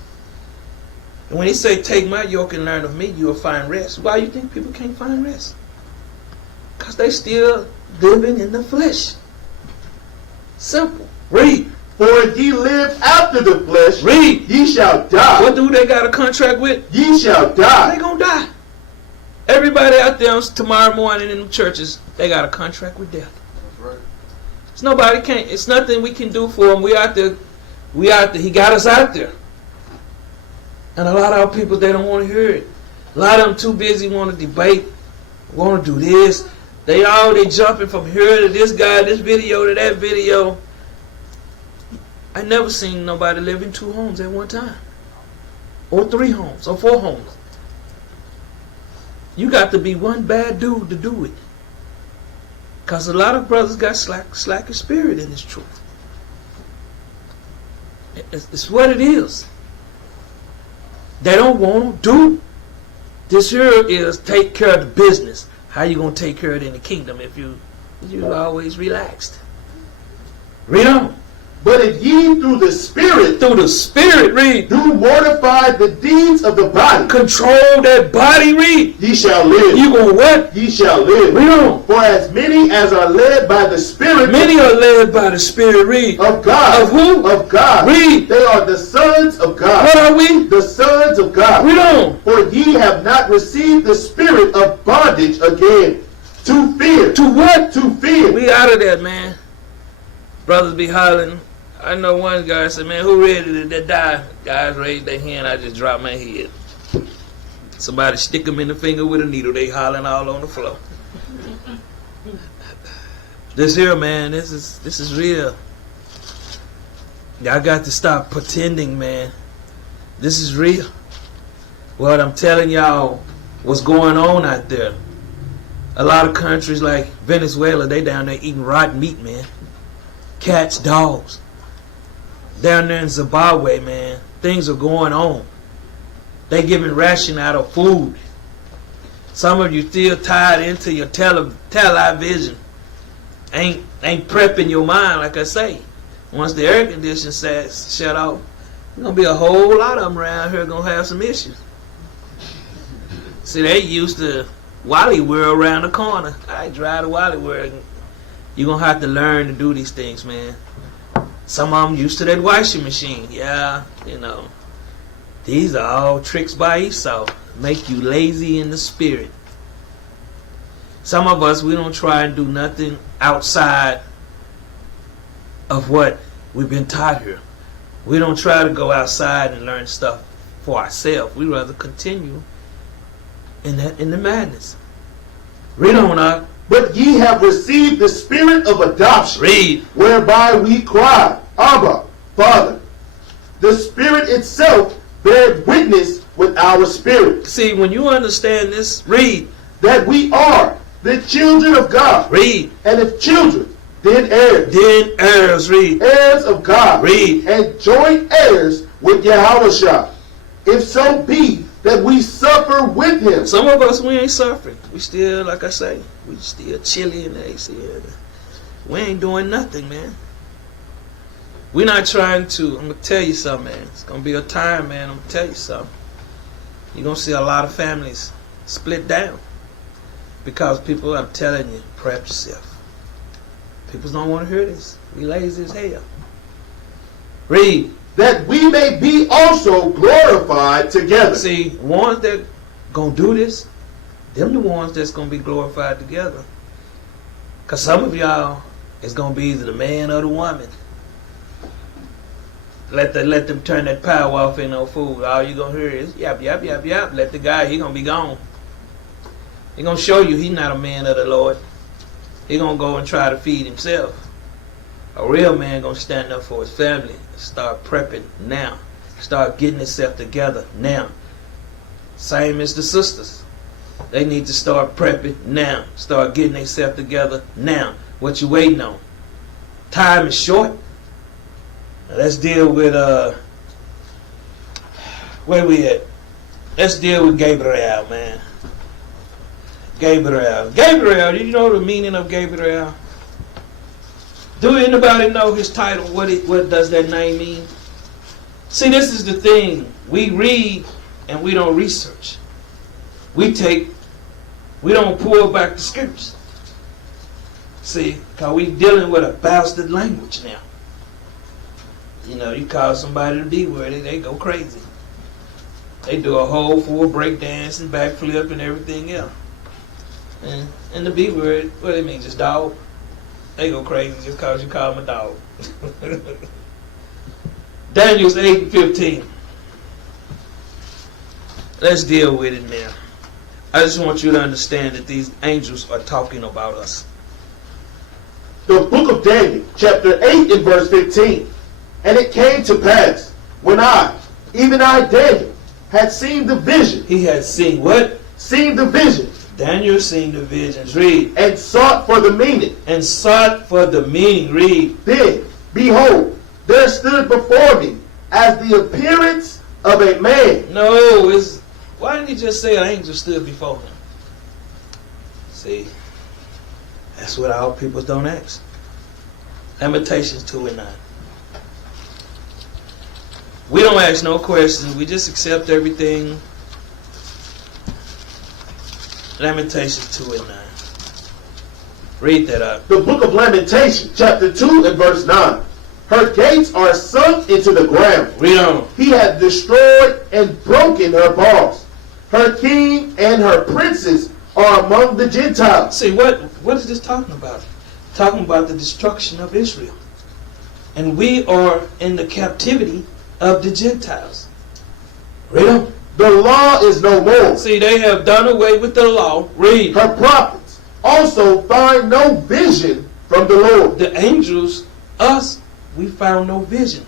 And when he say, take my yoke and learn of me, you'll find rest. Why you think people can't find rest? Because they still living in the flesh. Simple. Read. For if ye live after the flesh, Read. Ye shall die. What do they got a contract with? Ye shall die. They gonna die. Everybody out there tomorrow morning in the churches, they got a contract with death. That's right. It's nobody can't. It's nothing we can do for them. We out there. We out there. He got us out there. And a lot of our people, they don't want to hear it. A lot of them too busy want to debate, want to do this. They jumping from here to this guy, this video to that video. I never seen nobody live in 2 homes at one time. Or 3 homes, or 4 homes. You got to be one bad dude to do it. Because a lot of brothers got slack of spirit in this truth. It's what it is. They don't want to do. This here is take care of the business. How you going to take care of it in the kingdom if you always relaxed? Read on. But if ye through the Spirit, read. do mortify the deeds of the body, Control that body, read. ye shall live. You going what? Ye shall live. Read on. For as many as are led by the Spirit Many are led by the Spirit, read. of God. Of who? Of God. Read. They are the sons of God. What are we? The sons of God. Read on. For ye have not received the spirit of bondage again to fear. To what? To fear. We out of that, man. Brothers be hollering. I know one guy said, man, who ready to die? Guys raised their hand, I just dropped my head. Somebody stick them in the finger with a needle, they hollering all on the floor. This here, man, this is real. Y'all got to stop pretending, man. This is real. What I'm telling y'all, what's going on out there. A lot of countries like Venezuela, they down there eating rotten meat, man. Cats, dogs. Down there in Zimbabwe, man, things are going on. They giving ration out of food. Some of you still tied into your television. Ain't prepping your mind, like I say. Once the air conditioning shut off, there's gonna be a whole lot of them around here gonna have some issues. See, they used to Wally World around the corner. I drive to Wally World. You're gonna have to learn to do these things, man. Some of them used to that washing machine. Yeah, you know. These are all tricks by Esau. Make you lazy in the spirit. Some of us, we don't try and do nothing outside of what we've been taught here. We don't try to go outside and learn stuff for ourselves. We rather continue in the madness. Read on up. But ye have received the spirit of adoption, Read. whereby we cry, Abba, Father. The Spirit itself beareth witness with our spirit. See, when you understand this, read. That we are the children of God. Read. And if children, then heirs. Then heirs, read. Heirs of God. Read. And joint heirs with Yahawashi. If so be that we suffer with him. Some of us, we ain't suffering. We still, like I say, we still chilly in the AC. We ain't doing nothing, man. We're not trying to, I'm going to tell you something, man. It's going to be a time, man. I'm going to tell you something. You're going to see a lot of families split down. Because people, I'm telling you, prep yourself. People don't want to hear this. We lazy as hell. Read. That we may be also glorified together. See, ones that gonna do this, them the ones that's gonna be glorified together. Cause some of y'all is gonna be either the man or the woman. Let them turn that power off in no food. All you gonna hear is yap yap yap yap. Let the guy, he gonna be gone. He gonna show you he not a man of the Lord. He gonna go and try to feed himself. A real man gonna stand up for his family. Start prepping now. Start getting himself together now. Same as the sisters. They need to start prepping now. Start getting themselves together now. What you waiting on? Time is short. Now let's deal with where we at? Let's deal with Gabriel, man. Gabriel. Gabriel, do you know the meaning of Gabriel? Do anybody know his title? What does that name mean? See, this is the thing. We read and we don't research. We don't pull back the scriptures. See, because we dealing with a bastard language now. You know, you call somebody the B word, they go crazy. They do a whole full break dance and backflip and everything else. And the B word, what do it mean? Just dog? They go crazy just because you call them a dog. Daniel's 8:15. Let's deal with it now. I just want you to understand that these angels are talking about us. The book of Daniel, chapter 8 and verse 15. And it came to pass, when I, even I, Daniel, had seen the vision. He had seen what? Seen the vision. Daniel seen the visions. Read. And sought for the meaning. And sought for the meaning. Read. Then, behold, there stood before me as the appearance of a man. No, it's, why didn't he just say an angel stood before him? See, that's what our people don't ask. Lamentations 2 and 9. We don't ask no questions. We just accept everything. Lamentations 2 and 9. Read that up. The book of Lamentations, chapter 2 and verse 9. Her gates are sunk into the ground. Read on. He hath destroyed and broken her bars. Her king and her princes are among the Gentiles. See, what is this talking about? Talking about the destruction of Israel. And we are in the captivity of the Gentiles. Read on. The law is no more. See, they have done away with the law. Read. Her prophets also find no vision from the Lord. The angels, us, we found no vision.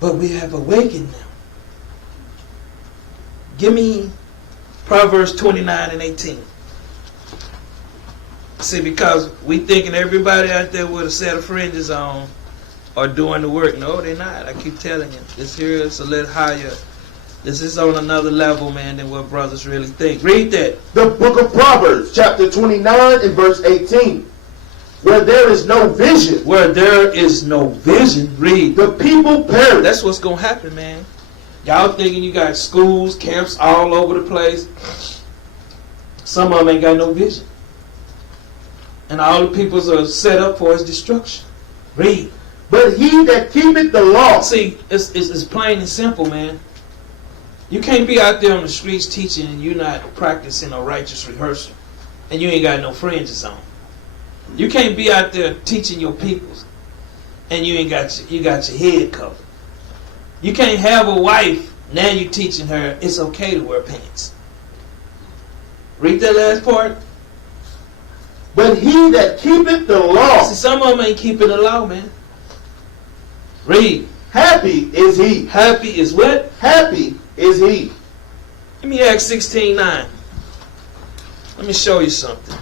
But we have awakened now. Give me Proverbs 29 and 18. See, because we thinking everybody out there with a set of fringes on are doing the work. No, they're not. I keep telling you. This here is a little higher. This is on another level, man, than what brothers really think. Read that. The book of Proverbs, chapter 29 and verse 18. Where there is no vision. Where there is no vision, read. The people perish. That's what's going to happen, man. Y'all thinking you got schools, camps all over the place. Some of them ain't got no vision. And all the peoples are set up for his destruction. Read. But he that keepeth the law. See, it's plain and simple, man. You can't be out there on the streets teaching and you're not practicing a righteous rehearsal. And you ain't got no fringes on. You can't be out there teaching your peoples and you got your head covered. You can't have a wife, now you teaching her it's okay to wear pants. Read that last part. But he that keepeth the law. See, some of them ain't keeping the law, man. Read. Happy is he. Happy is what? Happy is he. Let me Acts 16:9. Let me show you something.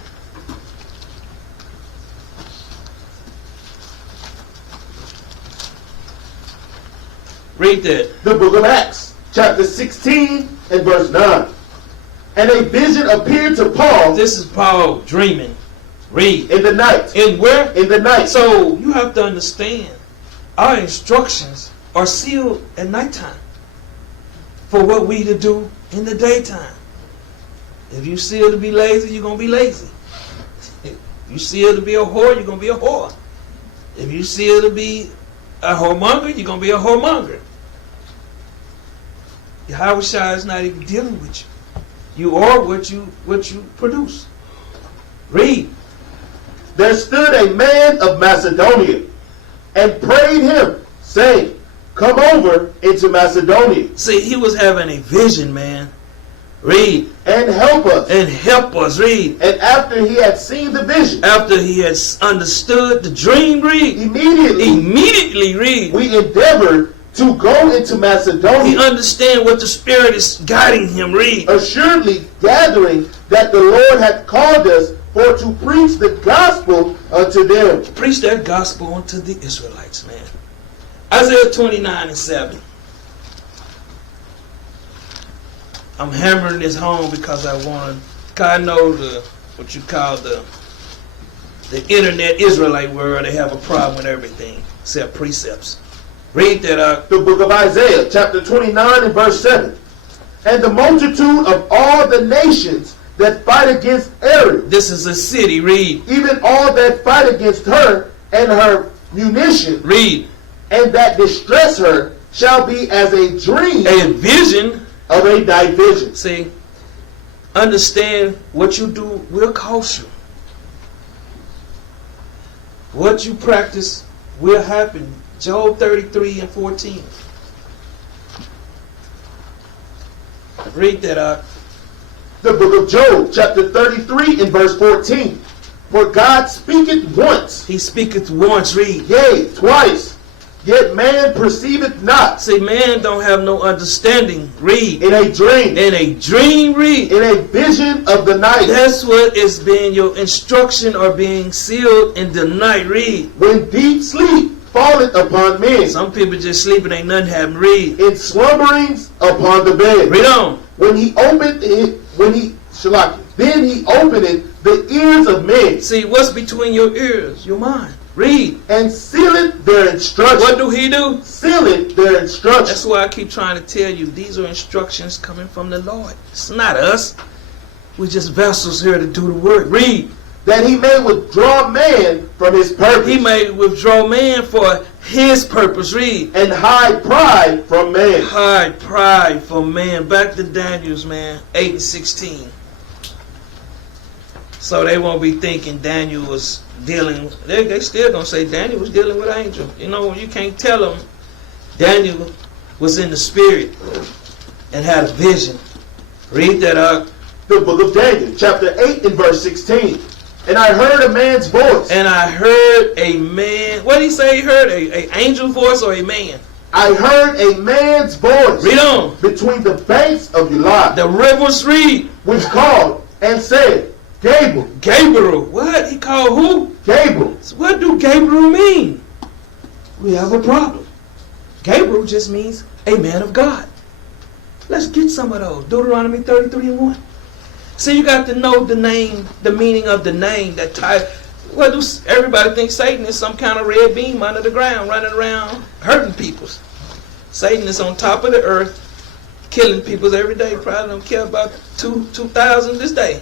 Read that. The book of Acts, chapter 16 and verse 9. And a vision appeared to Paul. This is Paul dreaming. Read. In the night. In where? In the night. So you have to understand, our instructions are sealed at nighttime for what we to do in the daytime. If you seal to be lazy, you're going to be lazy. If you seal to be a whore, you're going to be a whore. If you seal to be a whoremonger, you're going to be a whoremonger. Yahawashi is not even dealing with you. You are what you produce. Read. There stood a man of Macedonia and prayed him, saying, Come over into Macedonia. See, he was having a vision, man. Read. And help us. And help us. Read. And after he had seen the vision. After he had understood the dream, read. Immediately read. We endeavored to go into Macedonia. He understand what the Spirit is guiding him. Read. Assuredly gathering that the Lord hath called us for to preach the gospel unto them. Preach that gospel unto the Israelites, man. Isaiah 29 and 7. I'm hammering this home because I know what you call the internet Israelite world. They have a problem with everything except precepts. Read that out. The book of Isaiah, chapter 29 and verse 7. And the multitude of all the nations that fight against Ariel. This is a city. Read. Even all that fight against her and her munition. Read. And that distress her shall be as a dream. A vision. Of a night vision. See, understand what you do will cost you. What you practice will happen. Job 33 and 14. Read that out. The book of Job, chapter 33 and verse 14. For God speaketh once, He speaketh once, read. yea, twice, yet man perceiveth not. See, man don't have no understanding, read. In a dream, In a dream, read. in a vision of the night, That's what is being your instruction or being sealed in the night, read. when deep sleep falleth upon men, Some people just sleeping, ain't nothing happening, read. in slumberings upon the bed. Read on. When he opened it, then he opened the ears of men, See, what's between your ears? Your mind. Read. and sealeth their instruction. What do he do? Sealeth their instruction. That's why I keep trying to tell you, these are instructions coming from the Lord. It's not us. We're just vessels here to do the work. Read. That he may withdraw man from his purpose, He may withdraw man for his purpose. Read. and hide pride from man. Hide pride from man. Back to Daniel's, man. 8 and 16. So they won't be thinking Daniel was dealing. They still gonna say Daniel was dealing with angels. You know, you can't tell them Daniel was in the spirit and had a vision. Read that up. The book of Daniel, chapter 8 and verse 16. And I heard a man's voice. And I heard a man. What did he say he heard? A angel voice or a man? I heard a man's voice Read on. between the banks of Ulai, The rivers, read. which called and said, Gabriel, Gabriel. What? He called who? Gabriel. So what do Gabriel mean? We have a problem. Gabriel just means a man of God. Let's get some of those. Deuteronomy 33 and 1. See, you got to know the name, the meaning of the name. That type. What do everybody think Satan is some kind of red beam under the ground, running around hurting people? Satan is on top of the earth, killing people every day. Probably don't care about 2,000 this day,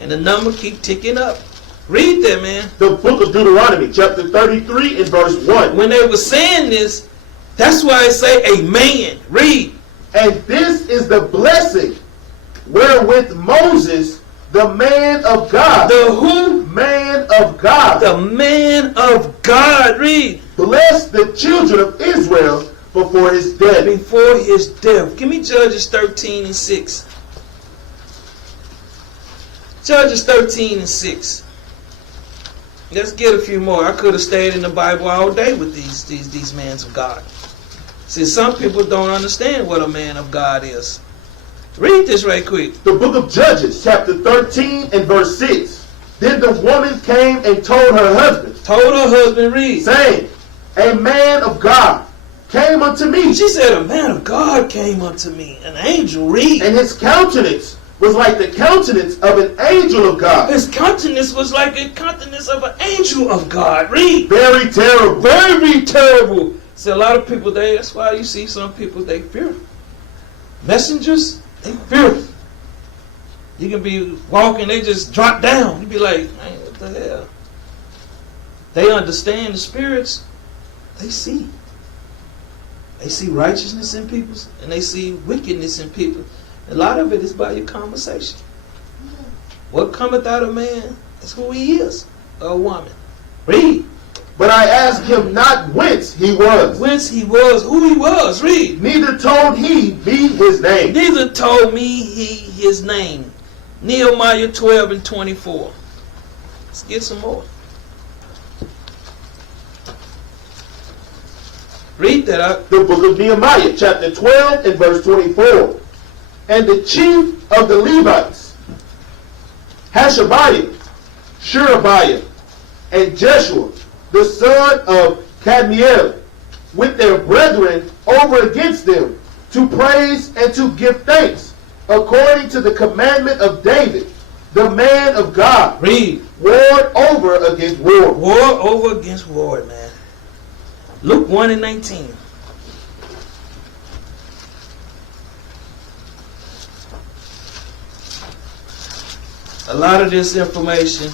and the number keep ticking up. Read that, man. The book of Deuteronomy, chapter 33 and verse 1. When they were saying this, that's why I say a man. Read. And this is the blessing wherewith Moses, the man of God, The who? man of God, The man of God. Read. blessed the children of Israel before his death. Before his death. Give me Judges 13 and 6. Judges 13 and 6. Let's get a few more. I could have stayed in the Bible all day with these men of God. See, some people don't understand what a man of God is. Read this right quick. The book of Judges, chapter 13 and verse 6. Then the woman came and told her husband, Told her husband, read. saying, A man of God came unto me, She said, a man of God came unto me. An angel, read. and his countenance was like the countenance of an angel of God. His countenance was like a countenance of an angel of God. Read. Very terrible. Very terrible. See, a lot of people, that's why you see some people, they fear. Messengers, they fear. You can be walking, they just drop down. You be like, man, what the hell? They understand the spirits. They see. They see righteousness in people, and they see wickedness in people. A lot of it is by your conversation. What cometh out of man is who he is, or a woman. Read. But I asked him not whence he was, Whence he was, who he was. Read. neither told he me his name. Neither told me he his name. Nehemiah 12 and 24. Let's get some more. Read that up. The book of Nehemiah, chapter 12 and verse 24. And the chief of the Levites, Hashabiah, Sherebiah, and Jeshua, the son of Kadmiel, with their brethren over against them, to praise and to give thanks, according to the commandment of David, the man of God. Read. Warred over against war. War over against war, man. Luke 1 and 19. A lot of this information,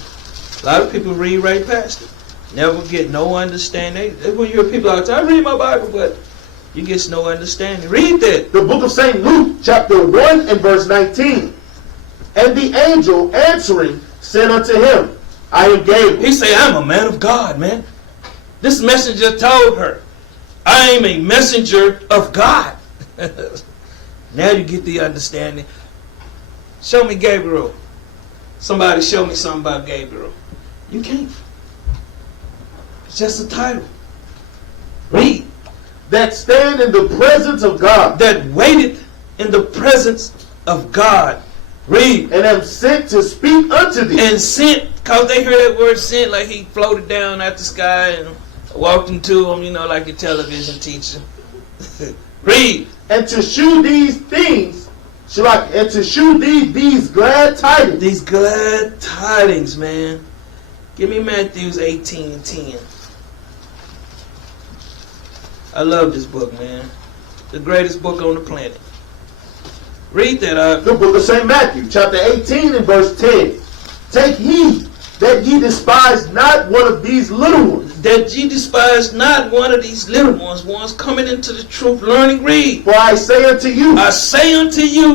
a lot of people read right past it. Never get no understanding. That's when you hear people out there, I read my Bible, but you get no understanding. Read that. The book of St. Luke, chapter 1 and verse 19. And the angel answering said unto him, I am Gabriel. He say, I'm a man of God, man. This messenger told her, I am a messenger of God. Now you get the understanding. Show me Gabriel. Somebody show me something about Gabriel. You can't. It's just a title. Read. That stand in the presence of God. That waited in the presence of God. Read. And am sent to speak unto thee. And sent, because they heard that word sent, like he floated down out the sky and walked into them, like a television teacher. Read. And to shew these things, and to shew these glad tidings. These glad tidings, man. Give me Matthew 18:10. I love this book, man. The greatest book on the planet. Read that up. The book of St. Matthew, chapter 18 and verse 10. Take heed that ye despise not one of these little ones. That ye despise not one of these little ones coming into the truth, learning. Read. For I say unto you,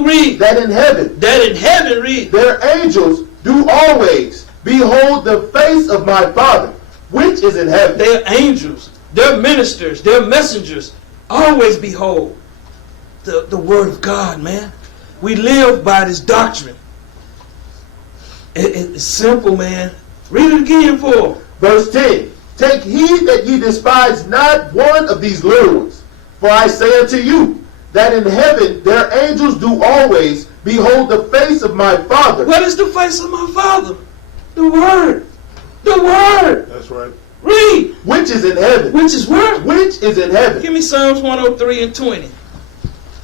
read. That in heaven, read. Their angels do always behold the face of my Father, which is in heaven. Their angels, their ministers, their messengers, always behold the word of God, man. We live by this doctrine. It's simple, man. Read it again for them. Verse 10. Take heed that ye despise not one of these little ones. For I say unto you, that in heaven their angels do always behold the face of my Father. What is the face of my Father? The Word. The Word. That's right. Read. Which is in heaven. Which is where? Which is in heaven. Give me Psalms 103 and 20.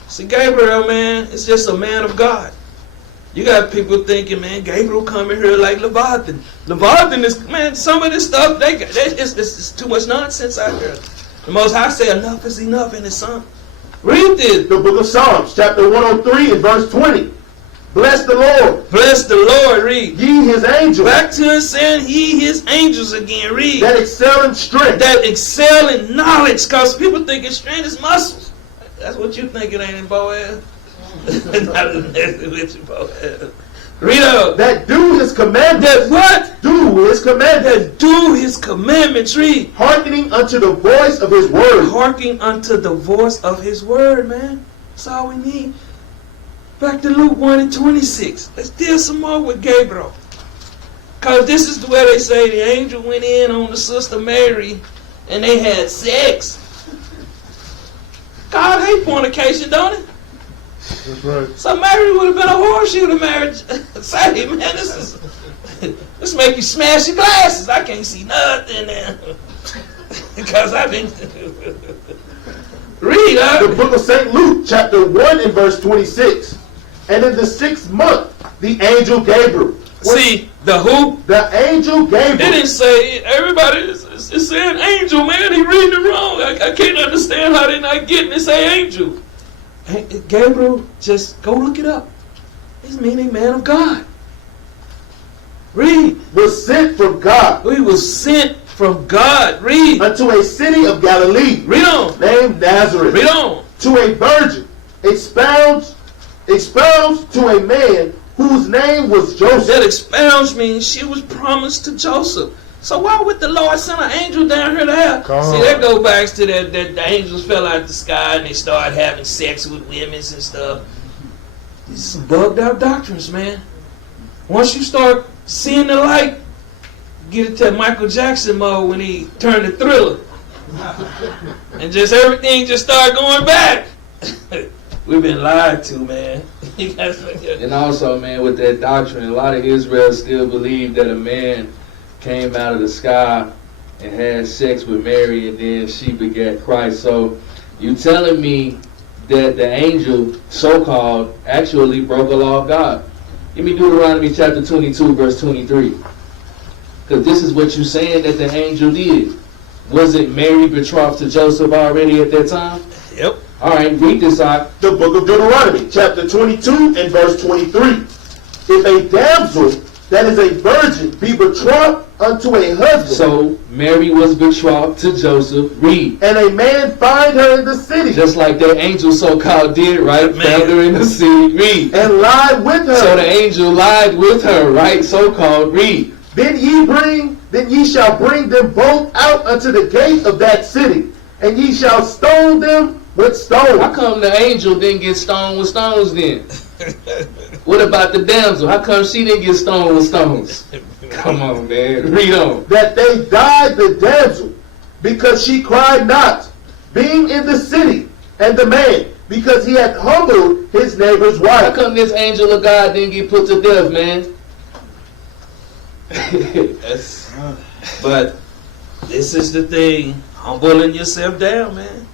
See, Gabriel, man, it's just a man of God. You got people thinking, man, Gabriel coming here like Leviathan. Leviathan is, man, some of this stuff, it's too much nonsense out there. The Most High say enough is enough in His Son. Read this. The book of Psalms, chapter 103 and verse 20. Bless the Lord. Bless the Lord. Read. Ye His angels. Back to it saying, ye His angels again. Read. That excel in strength. That excel in knowledge. Because people think it's strength is muscles. That's what you think it ain't in Boaz. Not with you, Boaz. Read out. That do His commandments. That what? Do His commandments. That do His commandments. Read. Hearkening unto the voice of His word. Hearkening unto the voice of His word, man. That's all we need. Back to Luke 1 and 26. Let's deal some more with Gabriel. Because this is the way they say the angel went in on the sister Mary and they had sex. God hate fornication, don't it? That's right. So Mary would have been a whore. She would have married. Say, man, this make you smash your glasses. I can't see nothing now. Because I've been... Read, The book of St. Luke, chapter 1 and verse 26. And in the 6th month, the angel Gabriel. See, the who? The angel Gabriel. They didn't say, everybody is saying angel, man. He reading it wrong. I can't understand how they're not getting it. Say angel. Gabriel, just go look it up. He's meaning man of God. Read. Was sent from God. He was sent from God. Read. Unto a city of Galilee. Read on. Named Nazareth. Read on. To a virgin. Expounds to a man whose name was Joseph. That expounds means she was promised to Joseph. So why would the Lord send an angel down here to have? See, that goes back to that the angels fell out the sky and they started having sex with women and stuff. These are bugged out doctrines, man. Once you start seeing the light, get into Michael Jackson mode when he turned the Thriller. And just everything just started going back. We've been lied to, man. And also, man, with that doctrine, a lot of Israel still believe that a man came out of the sky and had sex with Mary and then she begat Christ. So you telling me that the angel, so-called, actually broke a law of God. Give me Deuteronomy chapter 22, verse 23. Because this is what you're saying that the angel did. Wasn't Mary betrothed to Joseph already at that time? Yep. All right, read this out. The book of Deuteronomy, chapter 22 and verse 23. If a damsel that is a virgin be betrothed unto a husband. So Mary was betrothed to Joseph. Read. And a man find her in the city. Just like that angel so-called did, right? Found her in the city. Read. And lied with her. So the angel lied with her, right? So-called. Read. Then ye shall bring them both out unto the gate of that city, and ye shall stone them with stones. How come the angel didn't get stoned with stones then? What about the damsel? How come she didn't get stoned with stones? Come on, man. Read on. That they died the damsel, because she cried not, being in the city, and the man, because he had humbled his neighbor's How wife. come this angel of God didn't get put to death, man? But this is the thing, humbling yourself down, man.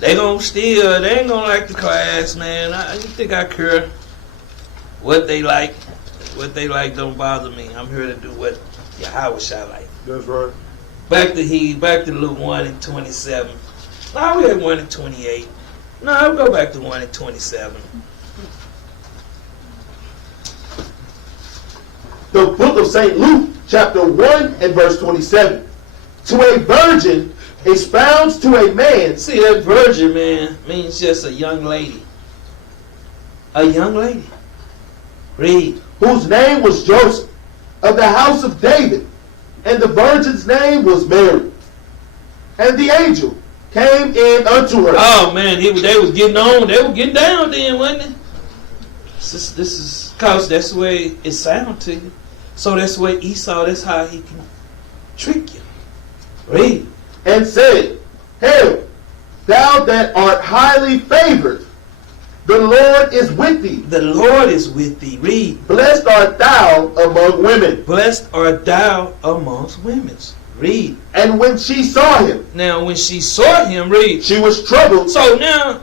They ain't gonna like the class, man. You think I care what they like? What they like don't bother me. I'm here to do what Yahawashi like. That's right. Back to Luke 1 and 27. No, we had 1 and 28. No, I'll go back to 1 and 27. The book of St. Luke, chapter 1 and verse 27. To a virgin expounds to a man. See, that virgin, man, means just a young lady. A young lady. Read. Whose name was Joseph, of the house of David, and the virgin's name was Mary. And the angel came in unto her. Oh, man, they was getting on. They were getting down then, wasn't it? This is because that's the way it sounds to you. So that's the way Esau, that's how he can trick you. Read. And said, Hail, thou that art highly favored, the Lord is with thee. The Lord is with thee. Read. Blessed art thou among women. Blessed art thou amongst women. Read. And when she saw him, Now, when she saw him, read. she was troubled. So now,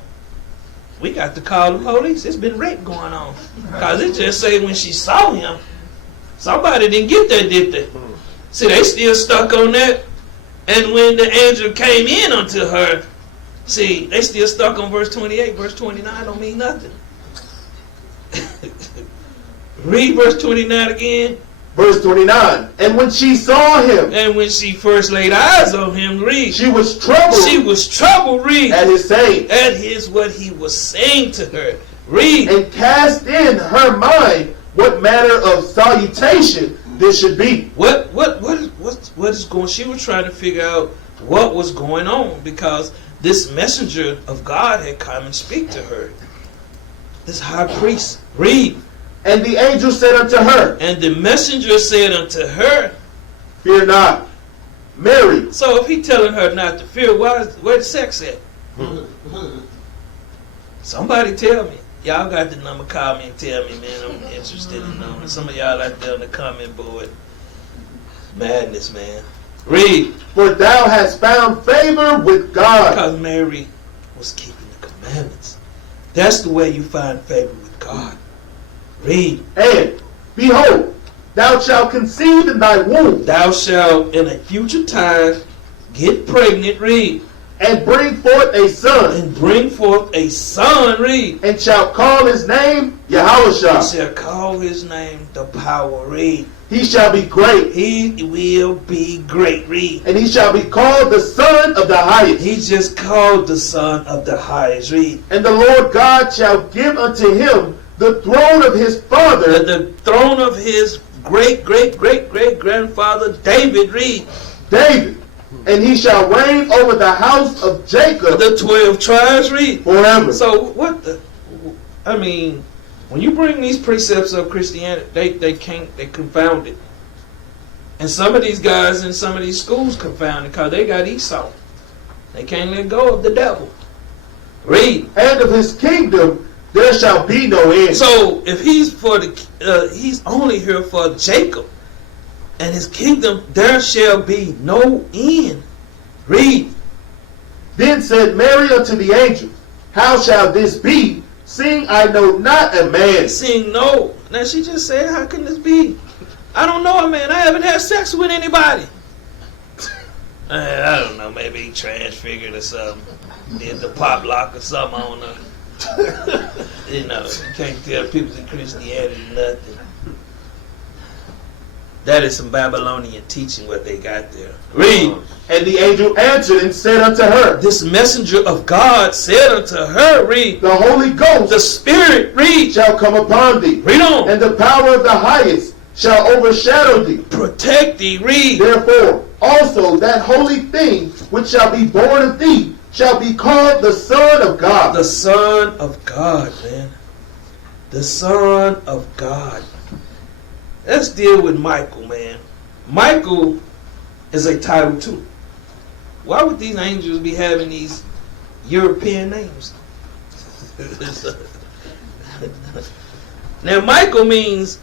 we got to call the police. It's been wreck going on. Because it just say when she saw him, somebody didn't get that, did they? See, they still stuck on that. And when the angel came in unto her, see, they still stuck on verse 28. Verse 29 don't mean nothing. Read verse 29 again. Verse 29. And when she saw him, And when she first laid eyes on him, read. she was troubled She was troubled, read. at his saying, That is what he was saying to her. Read. and cast in her mind what manner of salutation this should be. What is going? She was trying to figure out what was going on because this messenger of God had come and speak to her. This high priest. Read. And the angel said unto her, And the messenger said unto her. Fear not, Mary. So if he telling her not to fear, where's the sex at? Somebody tell me. Y'all got the number, call me and tell me, man. I'm interested in knowing. Some of y'all out there on the comment board. Madness, man. Read. For thou hast found favor with God. Because Mary was keeping the commandments. That's the way you find favor with God. Read. And, behold, thou shalt conceive in thy womb, Thou shalt in a future time get pregnant. Read. and bring forth a son, And bring forth a son. Read. and shalt call his name He Yahawashi. shall call his name the power. Read. He shall be great, He will be great. Read. and he shall be called the Son of the Highest. He just called the Son of the Highest. Read. And the Lord God shall give unto him the throne of his father, The throne of his great grandfather David. Read. David, and he shall reign over the house of Jacob The 12 tribes. Read. forever. So what the? I mean, when you bring these precepts of Christianity, they confound it. And some of these guys in some of these schools confound it because they got Esau. They can't let go of the devil. Read. And of his kingdom there shall be no end. So if he's he's only here for Jacob and his kingdom, there shall be no end. Read. Then said Mary unto the angel, How shall this be, seeing I know not a man? Saying no. Now she just said, how can this be? I don't know a man. I haven't had sex with anybody. I don't know. Maybe he transfigured or something. Did the pop lock or something on her. You know, you can't tell people in Christianity nothing. That is some Babylonian teaching what they got there. Read. And the angel answered and said unto her, This messenger of God said unto her, read. The Holy Ghost The Spirit, read. shall come upon thee, Read on. and the power of the highest shall overshadow thee. Protect thee, read. Therefore also that holy thing which shall be born of thee shall be called the Son of God. The Son of God, man. the Son of God. Let's deal with Michael, man. Michael is a title too. Why would these angels be having these European names? Now, Michael means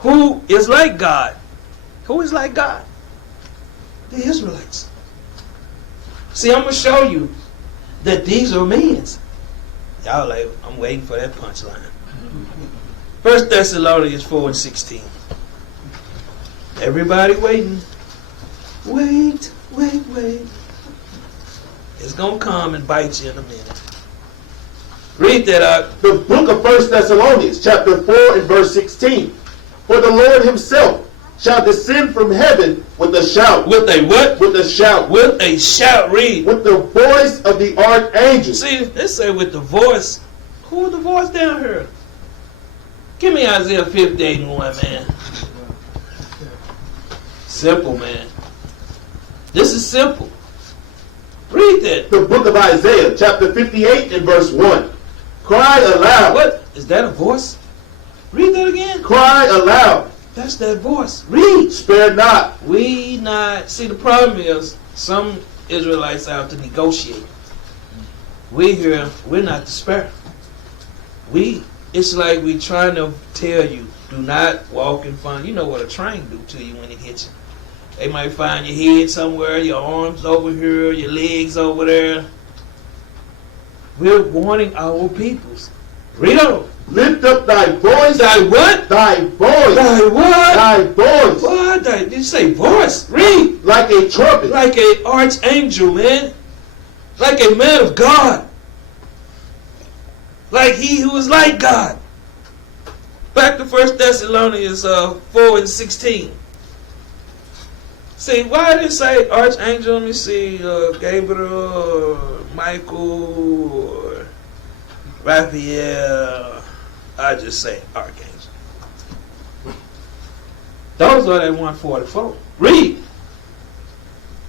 who is like God. Who is like God? The Israelites. See, I'm going to show you that these are men's. Y'all like, I'm waiting for that punchline. 1 Thessalonians 4:16. Everybody waiting. Wait. It's going to come and bite you in a minute. Read that out. The book of 1 Thessalonians, chapter 4 and verse 16. For the Lord himself shall descend from heaven with a shout. With a what? With a shout. With a shout. Read. With the voice of the archangel. See, they say with the voice. Who is the voice down here? Give me Isaiah 58:1, man. Simple, man. This is simple. Read that. The book of Isaiah, chapter 58 and verse 1. Cry aloud. What? Is that a voice? Read that again. Cry aloud. That's that voice. Read. Spare not. We not. See, the problem is some Israelites out to negotiate. We here, we're not to spare. It's like we trying to tell you, do not walk in front. You know what a train do to you when it hits you. They might find your head somewhere, your arms over here, your legs over there. We're warning our peoples. Read on. Lift up thy voice. Thy what? Thy voice. Thy what? Thy voice. What? Did you say voice? Read. Like a trumpet. Like an archangel, man. Like a man of God. Like he who is like God. Back to 1 Thessalonians 4:16. See, why did it say archangel? Let me see. Gabriel, Michael, Raphael. I just say archangel. Those are that 144. Read.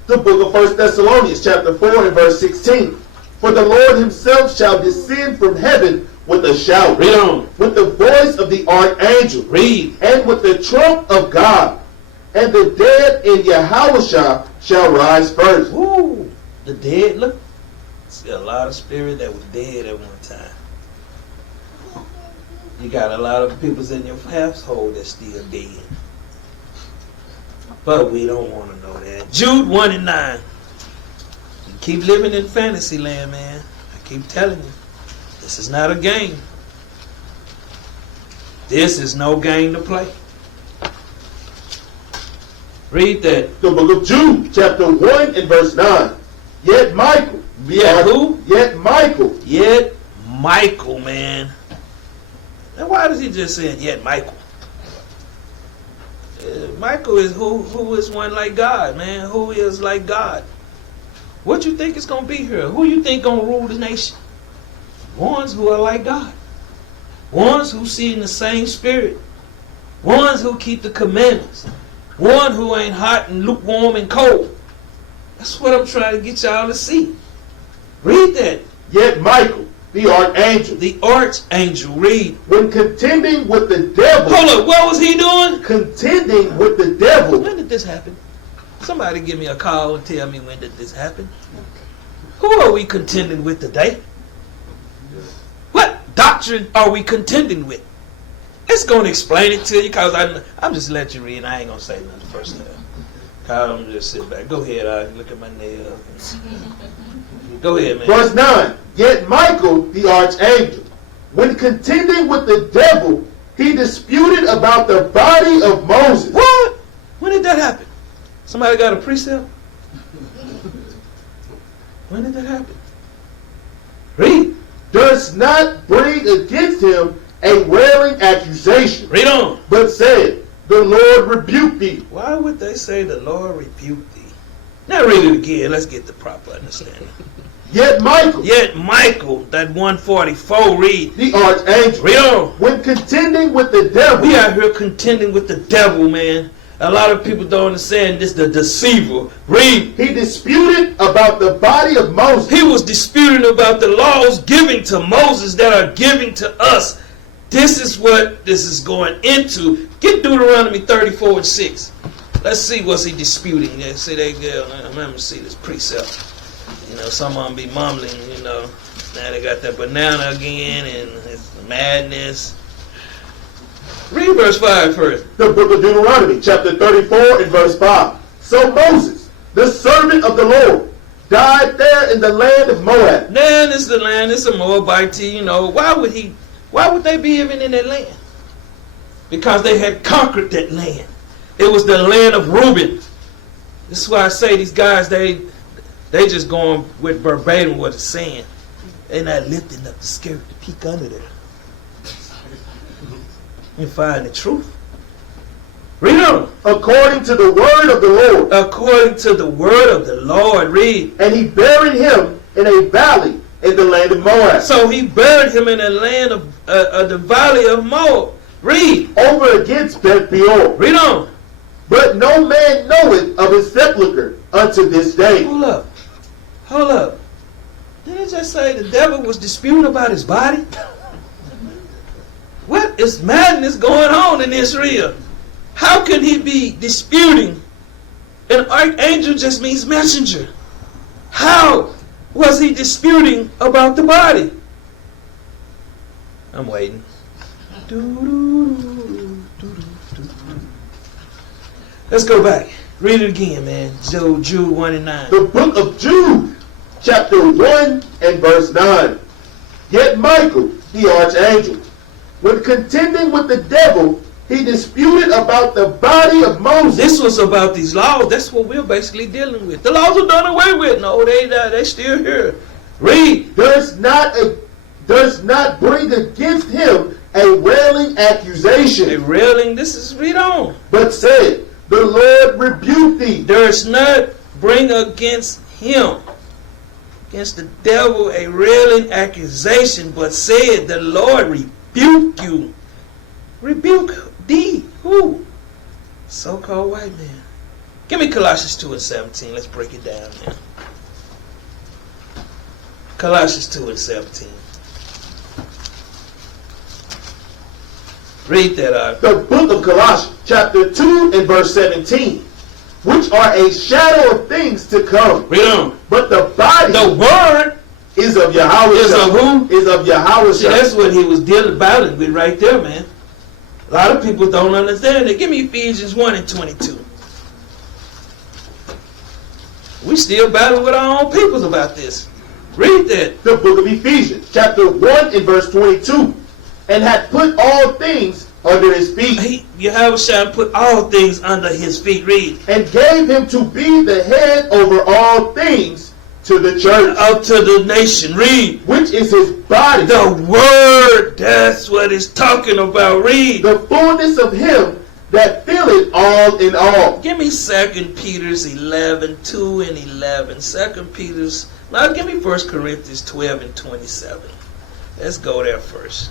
The book of 1 Thessalonians, chapter 4 and verse 16. For the Lord himself shall descend from heaven with a shout. Read on. With the voice of the archangel. Read. And with the trump of God. And the dead in Yahawashi shall rise first. Ooh, the dead. Look, see a lot of spirit that was dead at one time. You got a lot of people in your household that's still dead. But we don't want to know that. Jude 1:9. You keep living in fantasy land, man. I keep telling you. This is not a game. This is no game to play. Read that. The book of Jude, chapter 1 and verse 9. Yet Michael. Yet who? Yet Michael. Yet Michael, man. And why does he just say yet Michael? Michael is who is one like God, man. Who is like God? What you think is going to be here? Who you think going to rule the nation? Ones who are like God. Ones who see in the same spirit. Ones who keep the commandments. One who ain't hot and lukewarm and cold. That's what I'm trying to get y'all to see. Read that. Yet Michael, the archangel. The archangel. Read. When contending with the devil. Hold up. What was he doing? Contending with the devil. When did this happen? Somebody give me a call and tell me when did this happen. Who are we contending with today? What doctrine are we contending with? It's going to explain it to you because I'm just letting you read. I ain't going to say nothing the first time. I'm just sit back. Go ahead. I look at my nails. Go ahead, man. Verse 9. Yet Michael, the archangel, when contending with the devil, he disputed about the body of Moses. What? When did that happen? Somebody got a precept? When did that happen? Read. Does not bring against him a railing accusation. Read on. But said, the Lord rebuked thee. Why would they say the Lord rebuked thee? Now read it again. Let's get the proper understanding. Yet Michael. Yet Michael, that 144, read. The archangel. Read on. When contending with the devil. We out here contending with the devil, man. A lot of people don't understand this, the deceiver. Read. He disputed about the body of Moses. He was disputing about the laws given to Moses that are given to us This is what this is going into. Get Deuteronomy 34 and 6. Let's see what's he disputing. They say they go. Let me see this precept. You know, some of them be mumbling. You know, now they got that banana again and it's madness. Read verse 5 first. The book of Deuteronomy, chapter 34 and verse 5. So Moses, the servant of the Lord, died there in the land of Moab. Then it's the land. It's a Moabite. You know, why would they be even in that land? Because they had conquered that land. It was the land of Reuben. This is why I say these guys, they just going with verbatim what it's saying. They're not lifting up the skirt to peek under there and find the truth. Read on. According to the word of the Lord. According to the word of the Lord. Read. And he buried him in a valley in the land of Moab. So he buried him in the land of the valley of Moab. Read. Over against Beth Peor. Read on. But no man knoweth of his sepulchre unto this day. Hold up. Hold up. Didn't it just say the devil was disputing about his body? What is madness going on in Israel? How can he be disputing? An archangel just means messenger. How was he disputing about the body? I'm waiting. Let's go back. Read it again, man. Jude 1 and 9. The book of Jude, chapter 1 and verse 9. Yet Michael, the archangel, when contending with the devil, he disputed about the body of Moses. This was about these laws. That's what we're basically dealing with. The laws are done away with. No, they still here. Read. Does not bring against him a railing accusation. A railing. This is read on. But said, the Lord rebuke thee. Does not bring against him, against the devil, a railing accusation, but said, the Lord rebuke you. Rebuke thee. Who? So-called white man. Give me Colossians 2 and 17. Let's break it down now. Colossians 2 and 17. Read that out. The book of Colossians, chapter 2 and verse 17. Which are a shadow of things to come. Read on. But the body, the word, is of Yahawashi. Is of who? Is of Yahawashi. See, that's what he was battling with right there, man. A lot of people don't understand it. Give me Ephesians 1 and 22. We still battling with our own peoples about this. Read that. The book of Ephesians, chapter 1 and verse 22. And hath put all things under his feet. Yahawashi put all things under his feet. Read. And gave him to be the head over all things to the church. Up to the nation. Read. Which is his body. The word. That's what it's talking about. Read. The fullness of him that filleth all in all. Give me 2 Peter's 11, 2 and 11. 2 Peter's. Now give me 1 Corinthians 12 and 27. Let's go there first.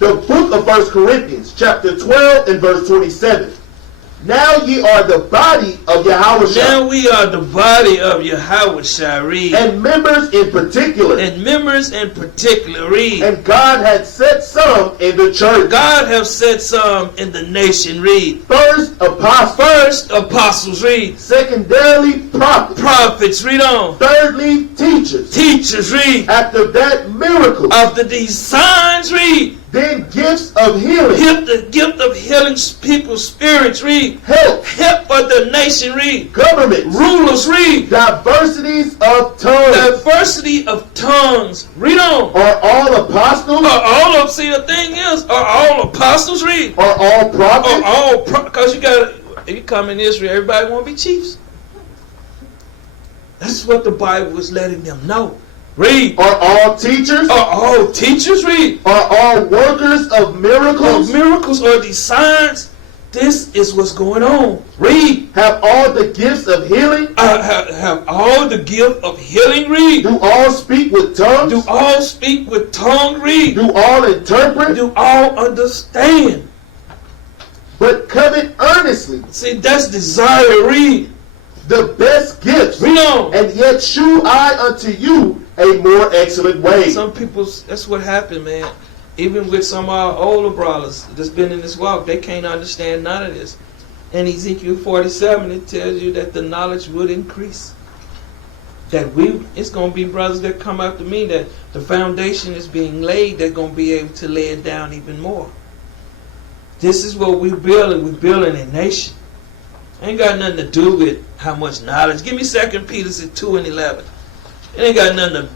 The book of 1 Corinthians, chapter 12 and verse 27. Now ye are the body of Yahawashi. Now we are the body of Yahawashi. Read. And members in particular. And members in particular. Read. And God hath set some in the church. God hath set some in the nation. Read. First apostles. First apostles. Read. Secondarily prophets. Prophets. Read on. Thirdly teachers. Teachers. Read. After that miracles. After these signs. Read. Then gifts of healing. The gift of healing people's spirits. Read. Help. Help for the nation. Read. Governments. Rulers. Read. Diversities of tongues. Diversity of tongues. Read on. Are all apostles? Are all of, see the thing is, are all apostles? Read. Are all prophets? Are all, because if you come in Israel, everybody want to be chiefs. That's what the Bible was letting them know. Read. Are all teachers? Are all teachers? Read. Are all workers of miracles? Of miracles or these signs? This is what's going on. Read. Have all the gifts of healing? Have all the gift of healing? Read. Do all speak with tongues? Do all speak with tongue? Read. Do all interpret? Do all understand? But covet earnestly. See, that's desire. Read. the best gifts, Read on. and yet shew I unto you a more excellent way. Some people, that's what happened, man. Even with some of our older brothers that's been in this walk, they can't understand none of this. In Ezekiel 47, it tells you that the knowledge would increase. That it's going to be brothers that come after me, that the foundation is being laid, they're going to be able to lay it down even more. This is what we're building. We're building a nation. Ain't got nothing to do with how much knowledge. Give me 2 Peter 2:11. It ain't got nothing to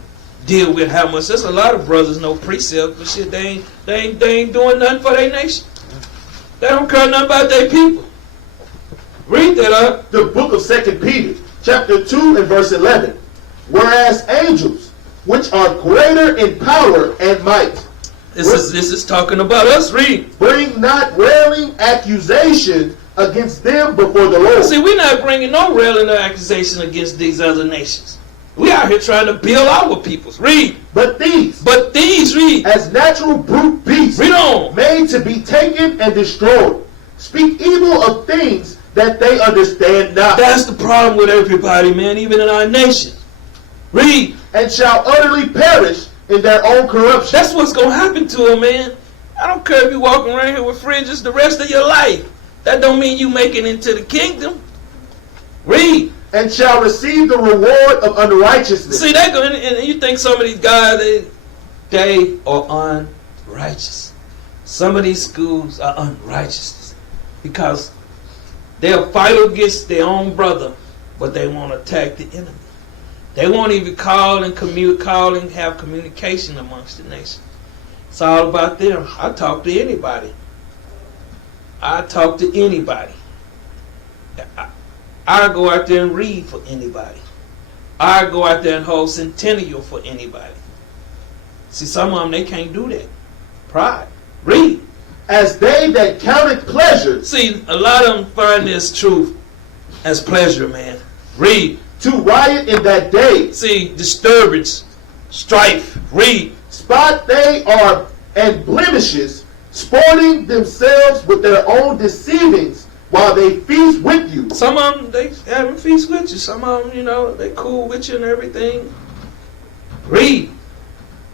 deal with how much. There's a lot of brothers know precepts, but shit, they ain't doing nothing for their nation. They don't care nothing about their people. Read that up. The book of 2 Peter, chapter 2 and verse 11. Whereas angels, which are greater in power and might, This is talking about us. Read. bring not railing accusation against them before the Lord. See, we're not bringing no railing or accusation against these other nations. We out here trying to build our peoples. Read. But these, Read. as natural brute beasts, Read on. made to be taken and destroyed, speak evil of things that they understand not, That's the problem with everybody, man, even in our nation. Read. and shall utterly perish in their own corruption. That's what's going to happen to them, man. I don't care if you're walking around here with fringes the rest of your life. That don't mean you make it into the kingdom. Read. And shall receive the reward of unrighteousness. See, they go, and you think some of these guys, they are unrighteous. Some of these schools are unrighteous because they'll fight against their own brother, but they won't attack the enemy. They won't even call and have communication amongst the nation. It's all about them. I talk to anybody. I go out there and read for anybody. I go out there and hold centennial for anybody. See, some of them, they can't do that. Pride. Read. As they that counted pleasure See, a lot of them find this truth as pleasure, man. Read. to riot in that day, See, disturbance, strife. Read. spot they are and blemishes, sporting themselves with their own deceivings, while they feast with you. Some of them, they having feast with you. Some of them, they cool with you and everything. Read.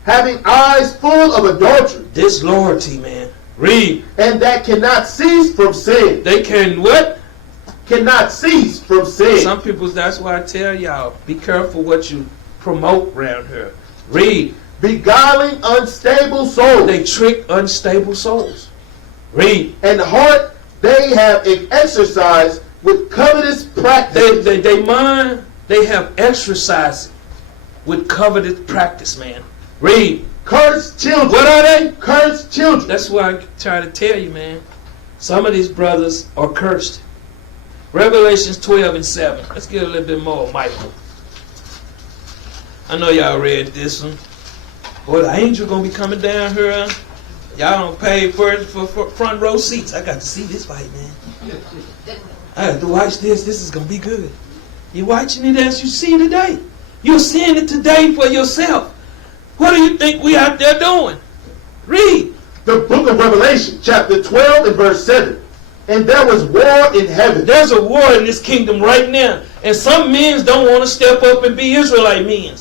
Having eyes full of adultery, Disloyalty, man. Read. and that cannot cease from sin. They can what? Cannot cease from sin. Some people, that's why I tell y'all, be careful what you promote around here. Read. Beguiling unstable souls, They trick unstable souls. Read. and heart they have exercised with covetous practice. They mind, they have exercised with covetous practice, man. Read. Cursed children. What are they? Cursed children. That's why I try to tell you, man. Some of these brothers are cursed. Revelations 12 and 7. Let's get a little bit more of Michael. I know y'all read this one. Boy, the angel gonna be coming down here. Y'all don't pay for front row seats. I got to see this fight, man. I have to watch this. This is gonna be good. You're watching it as you see today. You're seeing it today for yourself. What do you think we out there doing? Read. The book of Revelation, chapter 12 and verse 7. And there was war in heaven. There's a war in this kingdom right now. And some men don't want to step up and be Israelite men.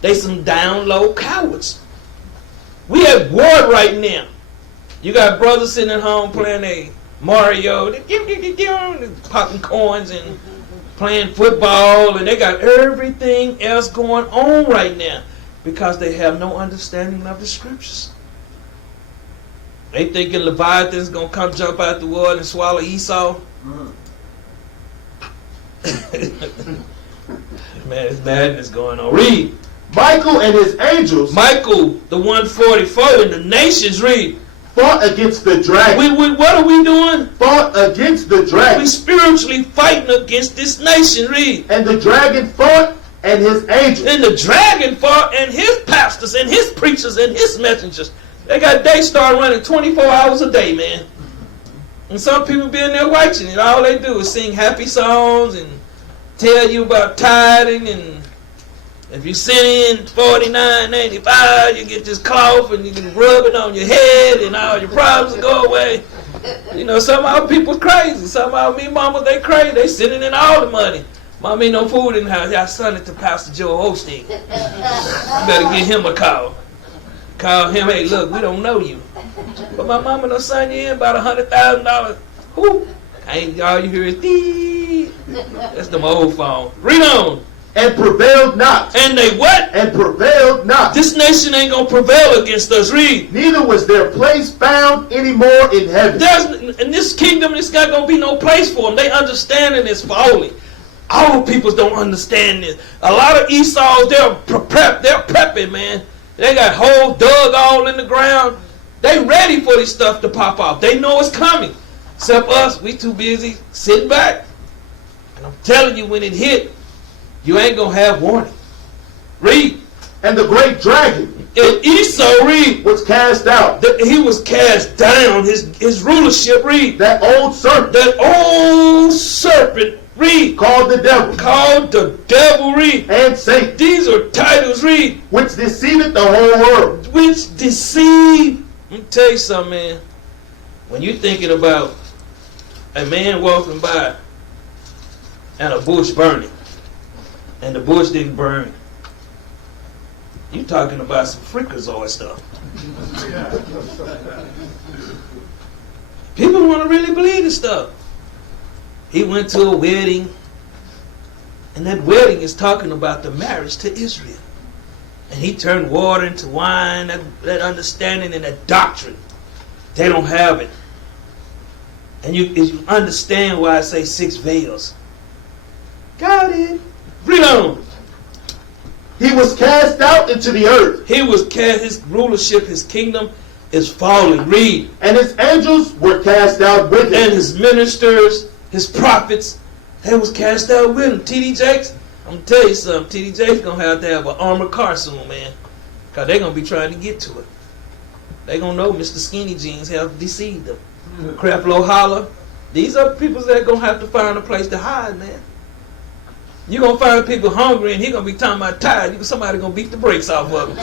They some down low cowards. We at war right now. You got brothers sitting at home playing a Mario, popping coins and playing football, and they got everything else going on right now because they have no understanding of the scriptures. They thinking Leviathan's gonna come jump out the water and swallow Esau. Man, it's madness going on. Read. Michael and his angels Michael, the 144 in the nations, read. fought against the dragon. What are we doing? Fought against the We dragon. spiritually fighting against this nation, read. And the dragon fought and his angels. And the dragon fought and his pastors and his preachers and his messengers. They start running 24 hours a day, man. And some people be in there watching it. All they do is sing happy songs and tell you about tithing, and if you send in $49.85, you get this cloth and you can rub it on your head and all your problems will go away. Some of our people crazy. Some of our me mamas, they crazy. They sending in all the money. Mom, ain't no food in the house. I sent it to Pastor Joe Osteen. You better give him a call. Call him, hey, look, we don't know you. But my mama done signed you in about $100,000. Who? Ain't all you hear is dee. That's them old phone. Read on. And prevailed not. And they what? And prevailed not. This nation ain't gonna prevail against us. Read. Neither was their place found any more in heaven. In this kingdom, there's not gonna be no place for them. They understanding is folly. Our peoples don't understand this. A lot of Esau's, they're prepping, man. They got holes dug all in the ground. They ready for this stuff to pop off. They know it's coming. Except us, we too busy sitting back. And I'm telling you, when it hit, you ain't gonna have warning. Read. And the great dragon And Esau, read, was cast out. He was cast down. His rulership, read. That old serpent. That old serpent, read. Called the devil. Called the devil, read. And Satan. These are titles, read. Which deceiveth the whole world. Which deceive. Let me tell you something, man. When you're thinking about a man walking by and a bush burning, and the bush didn't burn, you talking about some freakazoid stuff. People want to really believe this stuff. He went to a wedding, and that wedding is talking about the marriage to Israel. And he turned water into wine, that understanding and that doctrine. They don't have it. And you understand why I say 6 veils. Got it. Read on. He was cast out into the earth. He was cast, his rulership, his kingdom is falling. Read. And his angels were cast out with him. And his ministers, his prophets, they was cast out with him. T.D. Jakes, I'm going to tell you something. T.D. Jakes going to have an armored car soon, man. Because they're going to be trying to get to it. They're going to know Mr. Skinny Jeans have deceived them. Creflo Holler. These are people that are going to have to find a place to hide, man. You're going to find people hungry and he's going to be talking about tired. Somebody going to beat the brakes off of them.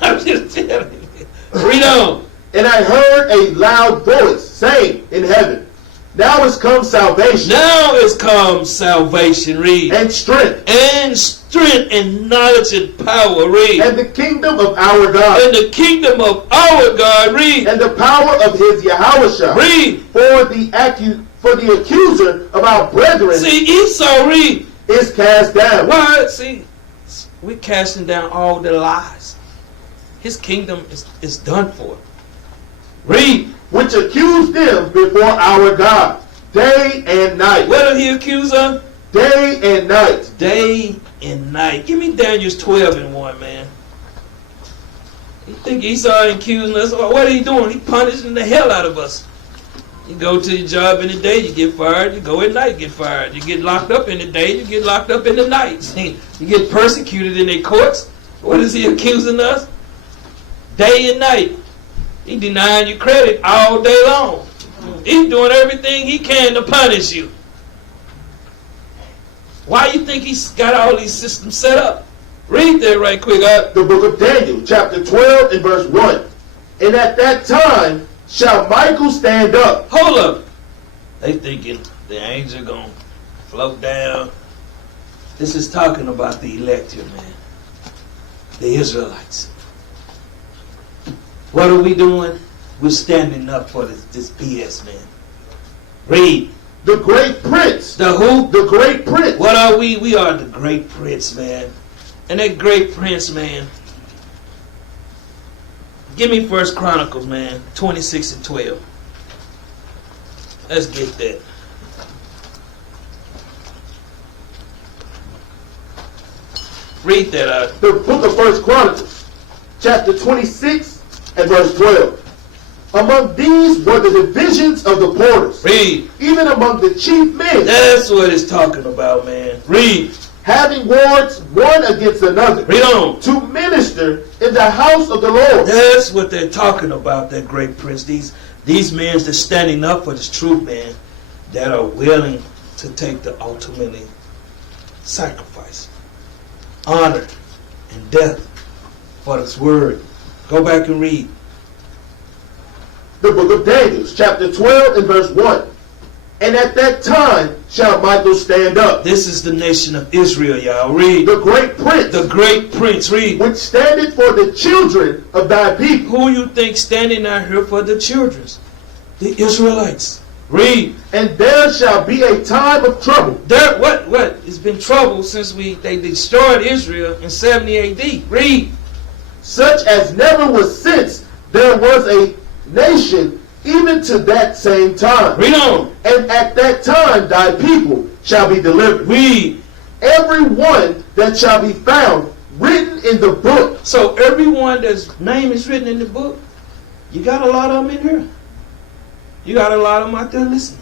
I'm just telling you. Read on. And I heard a loud voice saying in heaven, now is come salvation. Now is come salvation. Read. And strength. And strength and knowledge and power. Read. And the kingdom of our God. And the kingdom of our God. Read. And the power of his Yahawashi. Read. For the accuser of our brethren. See, Esau, read. Is cast down. Why? See, we're casting down all the lies. His kingdom is done for. Read. Which accused them before our God day and night. What did he accuse of? Day and night. Day and night. Give me Daniel's 12:1, man. You think Esau accusing us? What are he doing? He punishing the hell out of us. You go to your job in the day, you get fired. You go at night, get fired. You get locked up in the day, you get locked up in the night. You get persecuted in their courts. What is he accusing us? Day and night. He denying you credit all day long. He's doing everything he can to punish you. Why you think he's got all these systems set up? Read that right quick. The book of Daniel, chapter 12 and verse 1. And at that time shall Michael stand up. Hold up. They thinking the angel gonna float down. This is talking about the elect here, man. The Israelites. What are we doing? We're standing up for this BS, man. Read. The great prince. The who? The great prince. What are we? We are the great prince, man. And that great prince, man. Give me 1 Chronicles, man. 26 and 12. Let's get that. Read that out. The book of 1 Chronicles, chapter 26 and verse 12. Among these were the divisions of the porters. Read. Even among the chief men. That's what it's talking about, man. Read. Having wards one against another. Read on. To minister in the house of the Lord. That's what they're talking about, that great prince. These men that's standing up for this truth, man, that are willing to take the ultimately sacrifice, honor, and death for this word. Go back and read. The book of Daniel, chapter 12 and verse 1. And at that time shall Michael stand up, This is the nation of Israel, y'all. Read. the great prince, The great prince. Read. which standeth for the children of thy people. Who you think standing out here for the children? The Israelites. Read. And there shall be a time of trouble, There, what? It's been trouble since they destroyed Israel in 70 AD. Read. such as never was since there was a nation, even to that same time. Read on. And at that time thy people shall be delivered. Read. Every one that shall be found written in the book. So everyone that's name is written in the book, you got a lot of them in here. You got a lot of them out there listening.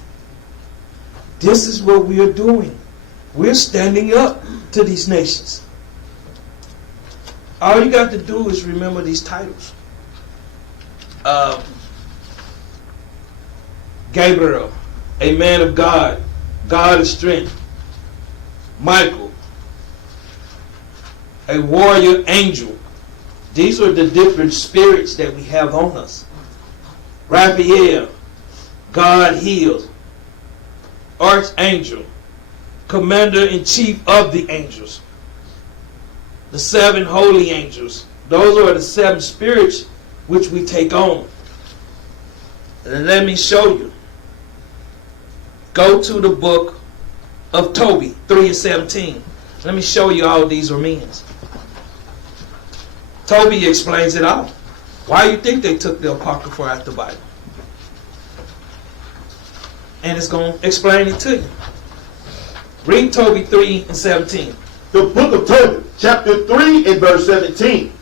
This is what we are doing. We're standing up to these nations. All you got to do is remember these titles. Gabriel, a man of God, God of strength. Michael, a warrior angel. These are the different spirits that we have on us. Raphael, God heals. Archangel, commander-in-chief of the angels. The 7 holy angels. Those are the 7 spirits which we take on. And let me show you. Go to the book of Tobit 3:17. Let me show you all these are means. Tobit explains it all. Why do you think they took the Apocrypha out the Bible? And it's going to explain it to you. Read Tobit 3:17. The book of Tobit, chapter 3 and verse 17.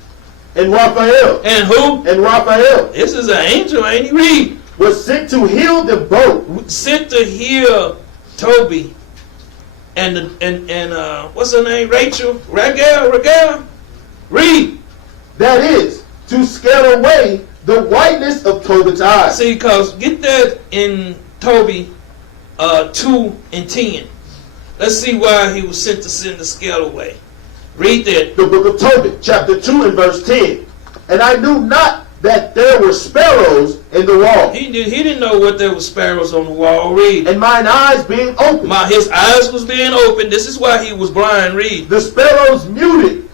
And Raphael, And who? and Raphael This is an angel, ain't he? Read. was sent to heal them both. Sent to heal Toby and what's her name? Raguel. Read. That is, to scare away the whiteness of Tobit's eyes. See, because get that in Toby 2:10. Let's see why he was sent to send the scale away. Read that. The book of Tobit, chapter 2 and verse 10. And I knew not that there were sparrows in the wall. He didn't know what there was sparrows on the wall. Read. And mine eyes being opened, His eyes was being opened. This is why he was blind. Read. the sparrows muted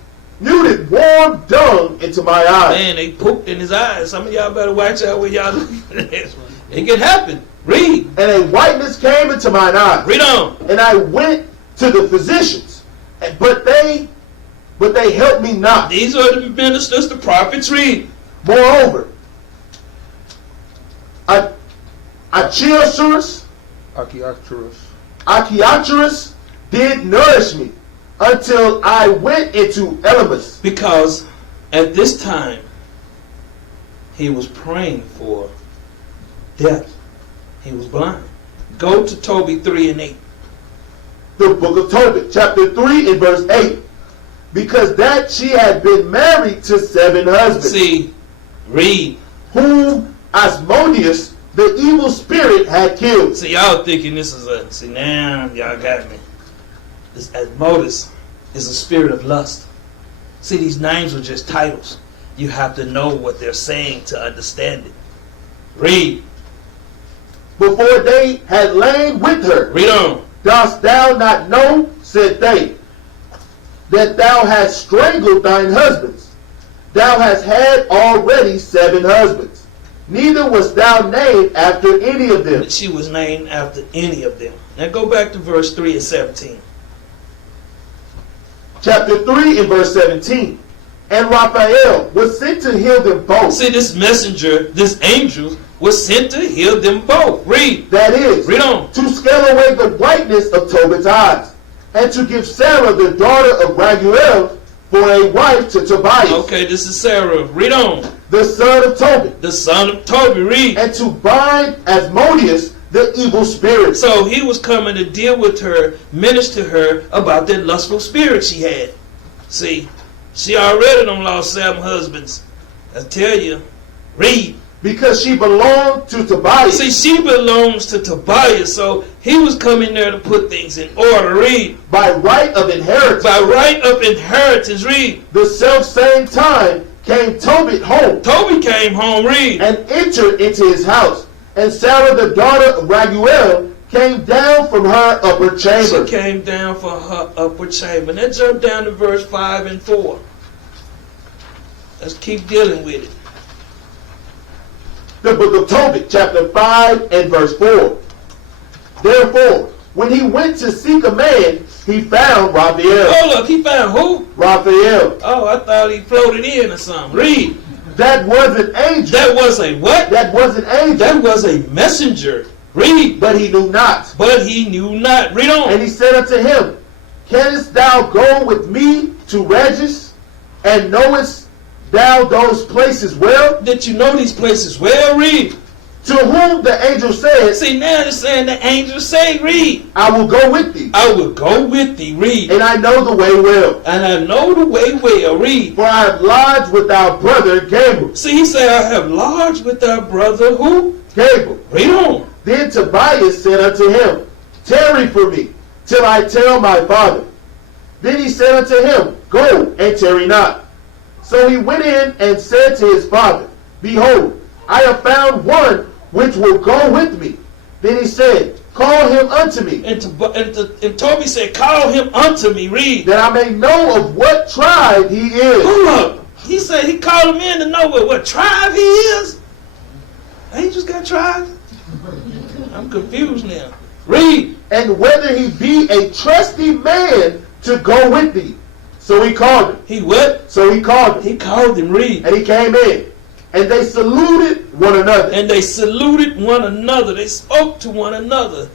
warm dung into my eyes. Man, they pooped in his eyes. Some of y'all better watch out when y'all look at this. It can happen. Read. And a whiteness came into mine eyes. Read on. And I went to the physicians, but they helped me not. These are the ministers, the prophets. Read. Moreover, Archiasurus did nourish me until I went into Elymas. Because at this time, he was praying for death. He was blind. Go to Toby 3:8. The book of Tobit, chapter 3 and verse 8. Because that she had been married to 7 husbands. See, read. Whom Asmodeus, the evil spirit, had killed. See, y'all thinking this is a... See, now y'all got me. This Asmodeus is a spirit of lust. See, these names are just titles. You have to know what they're saying to understand it. Read. Before they had lain with her. Read on. Dost thou not know, said they, that thou hast strangled thine husbands? Thou hast had already 7 husbands. Neither wast thou named after any of them. She was named after any of them. Now go back to verse 3 and 17. Chapter 3 and verse 17. And Raphael was sent to heal them both. See, this messenger, this angel, was sent to heal them both. Read. That is, Read on. to scale away the whiteness of Tobit's eyes, and to give Sarah the daughter of Raguel for a wife to Tobias, Okay, this is Sarah. Read on. the son of Tobit, The son of Toby. Read. and to bind Asmodeus, the evil spirit. So he was coming to deal with her, minister to her about that lustful spirit she had. See, she already done lost 7 husbands. I tell you. Read. Because she belonged to Tobias. See, she belongs to Tobias, so he was coming there to put things in order. Read. By right of inheritance. By right of inheritance. Read. The self-same time came Tobit home, Toby came home. Read. and entered into his house. And Sarah the daughter of Raguel came down from her upper chamber. She came down from her upper chamber. Now jump down to verse 5 and 4. Let's keep dealing with it. The book of Tobit, chapter 5 and verse 4. Therefore, when he went to seek a man, he found Raphael. Hold up, he found who? Raphael. Oh, I thought he floated in or something. Read. That was an angel. That was a what? That was an angel. That was a messenger. Read. But he knew not. But he knew not. Read on. And he said unto him, Canst thou go with me to Regis? And knowest thou those places well? Did you know these places well? Read. To whom the angel said, See, now it's saying the angel say, read. I will go with thee. I will go with thee. Read. And I know the way well. And I know the way well. Read. For I have lodged with our brother Gabriel. See, he said, I have lodged with our brother who? Gabriel. Read on. Then Tobias said unto him, Tarry for me, till I tell my father. Then he said unto him, Go, and tarry not. So he went in and said to his father, Behold, I have found one which will go with me. Then he said, Call him unto me, And Toby said, Call him unto me. Read. that I may know of what tribe he is. Hold up. He said he called him in to know what tribe he is. Angels got tribes? I'm confused now. Read. And whether he be a trusty man to go with thee. So he called him. He what? So he called him. He called him. Read. And he came in. And they saluted one another. And they saluted one another. They spoke to one another.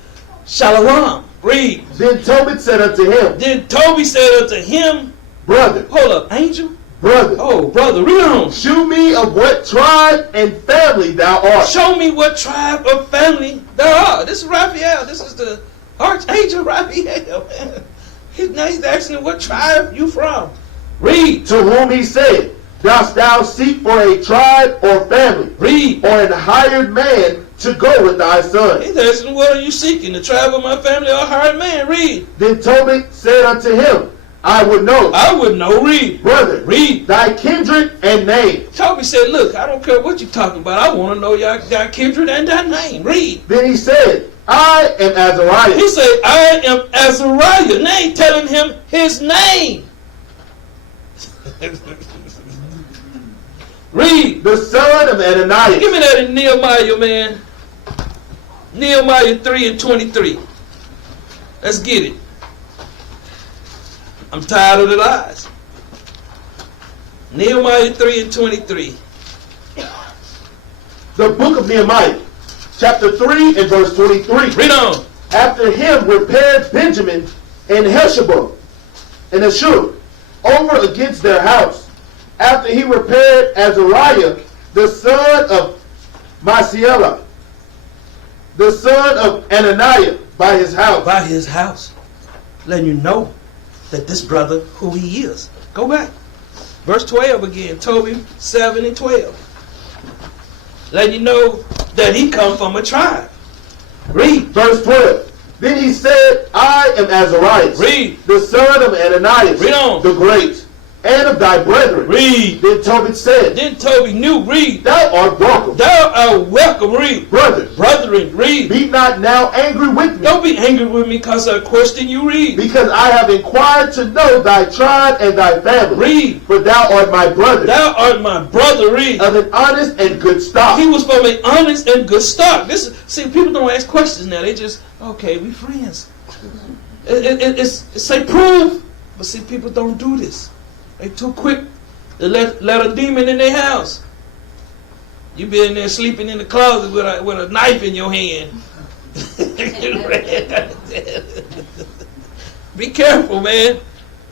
Shalom. Read. Then Tobit said unto him, Then Toby said unto him, Brother, hold up, angel? brother, Oh, brother, read on. shew me of what tribe and family thou art. Show me what tribe or family thou art. This is Raphael. This is the archangel Raphael. Now he's asking him, what tribe you from? Read. To whom he said, Dost thou seek for a tribe or family, Read. or an hired man to go with thy son? He's asking, what are you seeking? The tribe of my family or a hired man? Read. Then Tobit said unto him, I would know, I would know. Read. brother, Read. thy kindred and name. Toby said, look, I don't care what you're talking about. I want to know your kindred and thy name. Read. Then he said, I am Azariah. He said, I am Azariah. Now he's telling him his name. Read. The son of Ananias. Give me that in Nehemiah, man. Nehemiah 3 and 23. Let's get it. I'm tired of the lies. Nehemiah 3 and 23. The book of Nehemiah, chapter 3 and verse 23. Read on. After him repaired Benjamin and Heshbon and Ashur over against their house. After he repaired Azariah, the son of Maaseiah, the son of Ananiah, by his house. By his house. Letting you know that this brother, who he is. Go back. Verse 12 again. Toby 7 and 12. Letting you know that he come from a tribe. Read. Verse 12. Then he said, I am Azariah, Read. the son of Ananias, Read on. the great, and of thy brethren. Read. Then Tobit said, Then Toby knew. Read. Thou art welcome. Thou art welcome. Read. Brother, Brethren. Read. be not now angry with me, Don't be angry with me because I question you. Read. because I have inquired to know thy tribe and thy family. Read. For thou art my brother, Thou art my brother. Read. of an honest and good stock. He was from an honest and good stock. See, people don't ask questions now. They just, okay, we friends. It's say prove, but see, people don't do this. They too quick to let a demon in their house. You be in there sleeping in the closet with a knife in your hand. Be careful, man.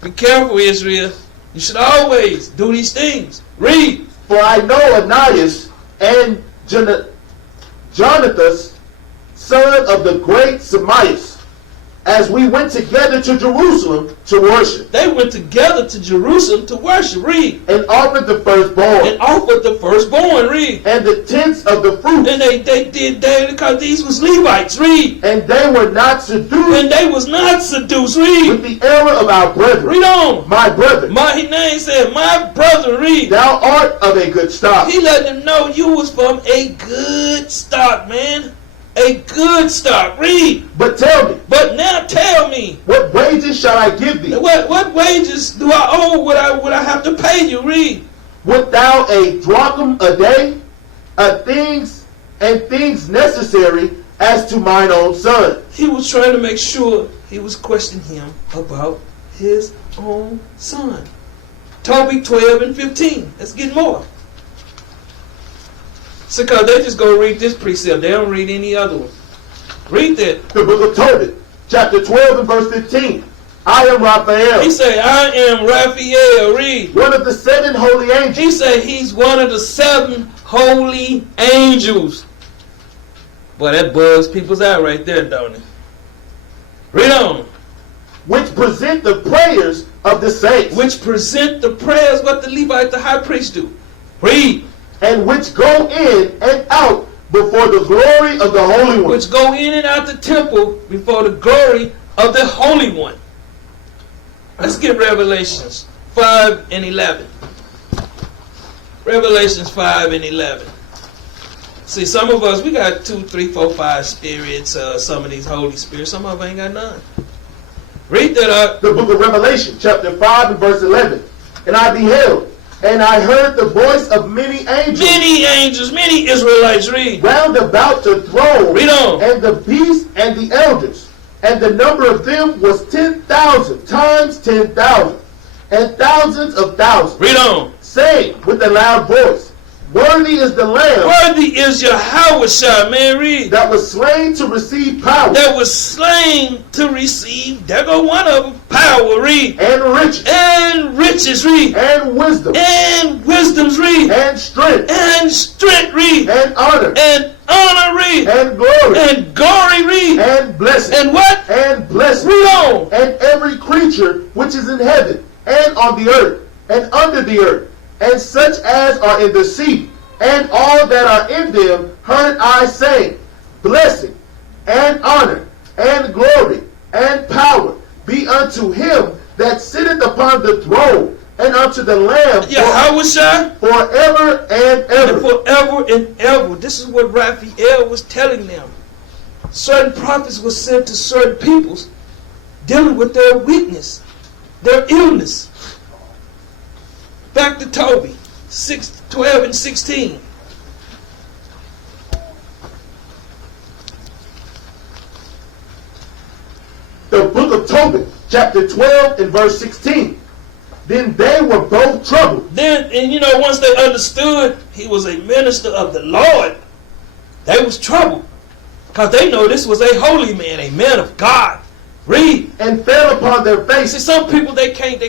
Be careful, Israel. You should always do these things. Read. For I know Ananias and Jonathan, son of the great Semias, as we went together to Jerusalem to worship, They went together to Jerusalem to worship. Read. and offered the firstborn, And offered the firstborn. Read. and the tenths of the fruit, And they did that because these was Levites. Read. and they were not seduced And they was not seduced. with Read. the error of our brethren. Read on. My brother, His name said, my brother. Read. thou art of a good stock. He let them know you was from a good stock, man. a good stock. Read. But tell me, But now tell me, what wages shall I give thee? what wages do I owe? What I have to pay you? Read. Wilt thou a drachm a day? Things necessary as to mine own son. He was trying to make sure he was questioning him about his own son. Toby 12 and 15. Let's get more. So, because they just go read this precept. They don't read any other one. Read that. The book of Tobit, chapter 12 and verse 15. I am Raphael. He said, I am Raphael. Read. One of the 7 holy angels. He said he's one of the 7 holy angels. Boy, that bugs people's eye right there, don't it? Read on. Which present the prayers of the saints. Which present the prayers what the Levite, the high priest do. Read. And which go in and out before the glory of the Holy One. Which go in and out the temple before the glory of the Holy One. Let's get Revelations 5 and 11. Revelations 5 and 11. See, some of us, we got 2, 3, 4, 5 spirits. Some of these holy spirits. Some of them ain't got none. Read that up. The book of Revelation, chapter 5 and verse 11. And I beheld, and I heard the voice of many angels. Many angels, many Israelites. Read. Round about the throne. Read on. And the beast and the elders. And the number of them was 10,000 times 10,000. And thousands of thousands. Read on. Saying with a loud voice, Worthy is the Lamb. Worthy is Yahawashi, man. Read. That was slain to receive power. That was slain to receive. There go one of them. Power. Read. And riches. And riches. Read. And wisdom. And wisdoms. Read. And strength. And strength. Read. And honor. And honor. Read. And glory. And glory. Read. And blessing. And what? And blessing. Read on. And every creature which is in heaven and on the earth and under the earth, and such as are in the sea, and all that are in them, heard I saying, Blessing, and honor, and glory, and power be unto him that sitteth upon the throne, and unto the Lamb Yahawashi. forever and ever. And forever and ever. This is what Raphael was telling them. Certain prophets were sent to certain peoples dealing with their weakness, their illness. Back to Toby 12 and 16. The book of Tobit, chapter 12 and verse 16. Then they were both troubled. Then, and you know, once they understood he was a minister of the Lord, they was troubled. Because they know this was a holy man, a man of God. Read. And fell upon their See, faces. some people, they ain't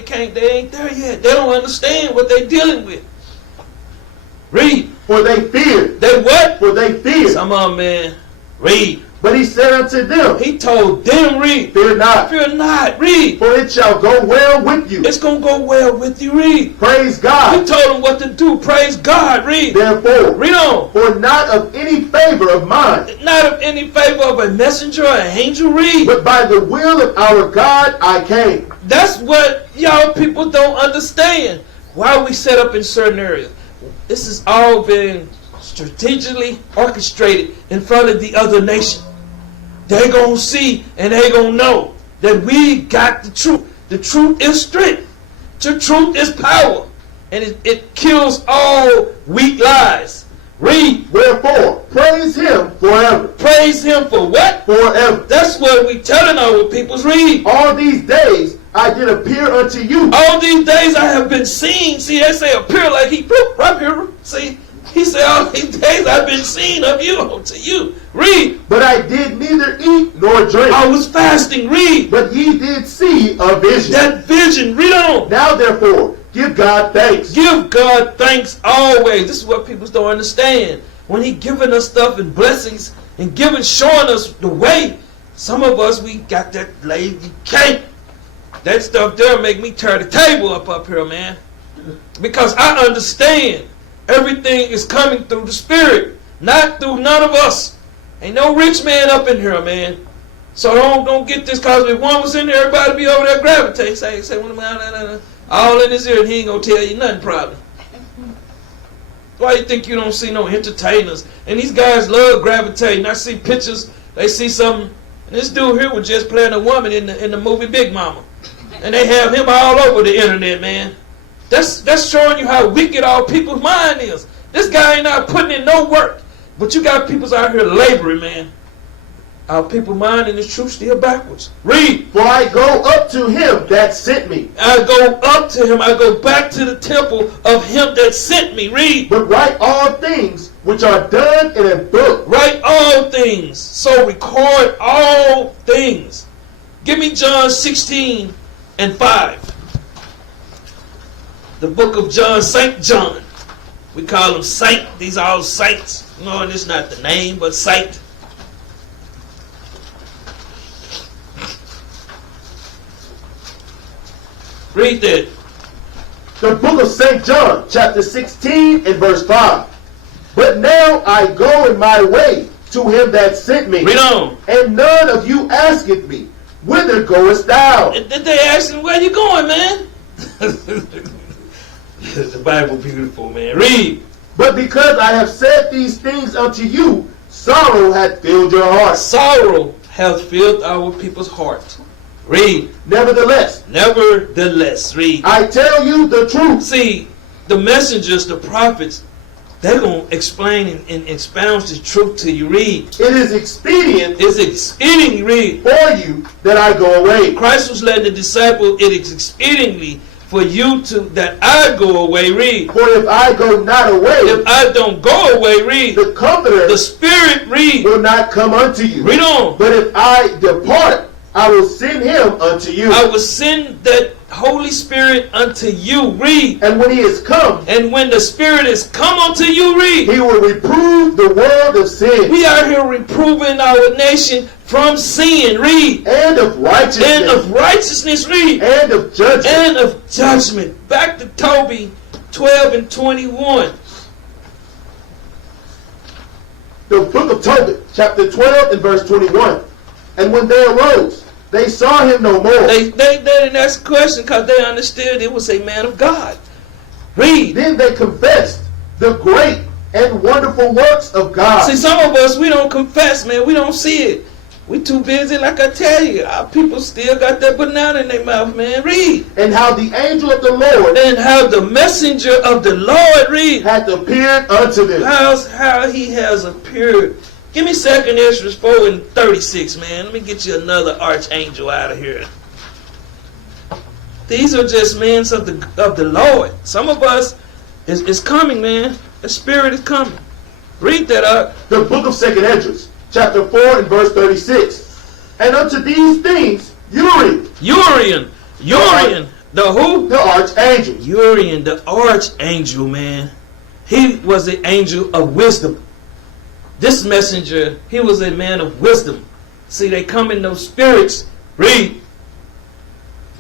there yet. They don't understand what they're dealing with. Read. For they feared. They what? For they feared. Some of them, man. Read. But he said unto them, He told them, read. Fear not, Fear not. Read. for it shall go well with you. It's going to go well with you. Read. Praise He God. told them what to do. Praise God. Read. Therefore, Read on. for not of any favor of mine, Not of any favor of a messenger or an angel. Read. but by the will of our God I came. That's what y'all people don't understand. Why we set up in certain areas. This has all been strategically orchestrated in front of the other nation. They gonna see and they gonna know that we got the truth. The truth is strength. The truth is power. And it kills all weak lies. Read. Wherefore, praise him forever. Praise him for what? Forever. That's what we telling our peoples. Read. All these days I did appear unto you. All these days I have been seen. See, they say appear like he right here. See, he said all these days I've been seen of you unto you. Read. But I did neither eat nor drink. I was fasting. Read. But ye did see a vision. That vision. Read on. Now therefore, give God thanks. Give God thanks always. This is what people don't understand. When he giving us stuff and blessings and showing us the way, some of us, we got that lazy cake. That stuff there make me tear the table up here, man. Because I understand everything is coming through the Spirit, not through none of us. Ain't no rich man up in here, man. So don't get this, because if one was in there, everybody be over there gravitating. Say, all in his ear, and he ain't gonna tell you nothing, probably. Why you think you don't see no entertainers? And these guys love gravitating. I see pictures, they see something, and this dude here was just playing a woman in the movie Big Mama. And they have him all over the internet, man. That's showing you how wicked all people's mind is. This guy ain't not putting in no work. But you got people out here laboring, man. Our people mind and the truth still backwards. Read. For I go up to him that sent me. I go up to him. I go back to the temple of him that sent me. Read. But write all things which are done in a book. Write all things. So record all things. Give me John 16 and 5. The book of John, Saint John. We call him Saint. These are all saints. No, and it's not the name, but Saint. Read that. The book of St. John, chapter 16 and verse 5. But now I go in my way to him that sent me. Read on. And none of you asketh me, whither goest thou? Did they ask him, where you going, man? The Bible beautiful, man. Read. But because I have said these things unto you, sorrow hath filled your heart. Sorrow hath filled our people's heart. Read. Nevertheless, read. I tell you the truth. See, the messengers, the prophets, they're going to explain and expound the truth to you. Read. It is expedient read. for you that I go away. Christ was letting the disciple, it is expediently for you to that I go away. Read. For if I go not away, if I don't go away, read. The Comforter, the Spirit, read. will not come unto you. Read on. But if I depart, I will send him unto you. I will send that Holy Spirit unto you. Read. And when he is come, and when the Spirit is come unto you, read. He will reprove the world of sin. We are here reproving our nation from sin. Read. And of righteousness. And of righteousness. Read. And of judgment. And of judgment. Back to Toby 12 and 21. The book of Tobit, chapter 12 and verse 21. And when they arose, they saw him no more. They didn't ask a question because they understood it was a man of God. Read. Then they confessed the great and wonderful works of God. See, some of us, we don't confess, man. We don't see it. We too busy, like I tell you. Our people still got that banana in their mouth, man. Read. And how the angel of the Lord, and how the messenger of the Lord, read, hath appeared unto them. How he has appeared. Give me 2 Ezra 4 and 36, man. Let me get you another archangel out of here. These are just men of the Lord. Some of us is coming, man. The Spirit is coming. Read that up. The book of 2 Ezra, chapter 4 and verse 36. And unto these things Urian, the who? The archangel. Urian, the archangel, man. He was the angel of wisdom. This messenger, he was a man of wisdom. See, they come in those spirits. Read.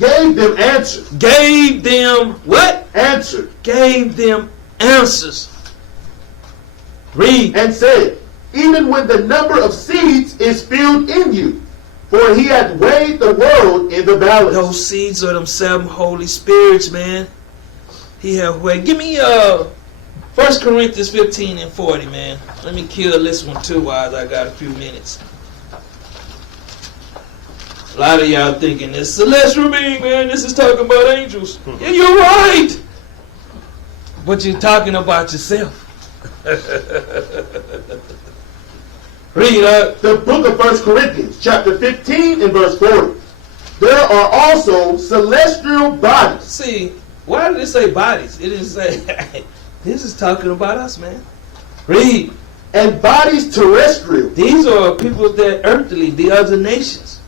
Gave them answers. Gave them what? Answered. Gave them answers. Read. And said, even when the number of seeds is filled in you, for he hath weighed the world in the balance. Those seeds are them 7 Holy Spirits, man. He hath weighed. Give me 1 Corinthians 15 and 40, man. Let me kill this one too while I got a few minutes. A lot of y'all thinking this celestial being, man, this is talking about angels. Yeah, you're right. But you're talking about yourself. Read up. The book of 1 Corinthians, chapter 15 and verse 40. There are also celestial bodies. See, why did it say bodies? It didn't say... This is talking about us, man. Read. And bodies terrestrial. These are people that earthly, the other nations.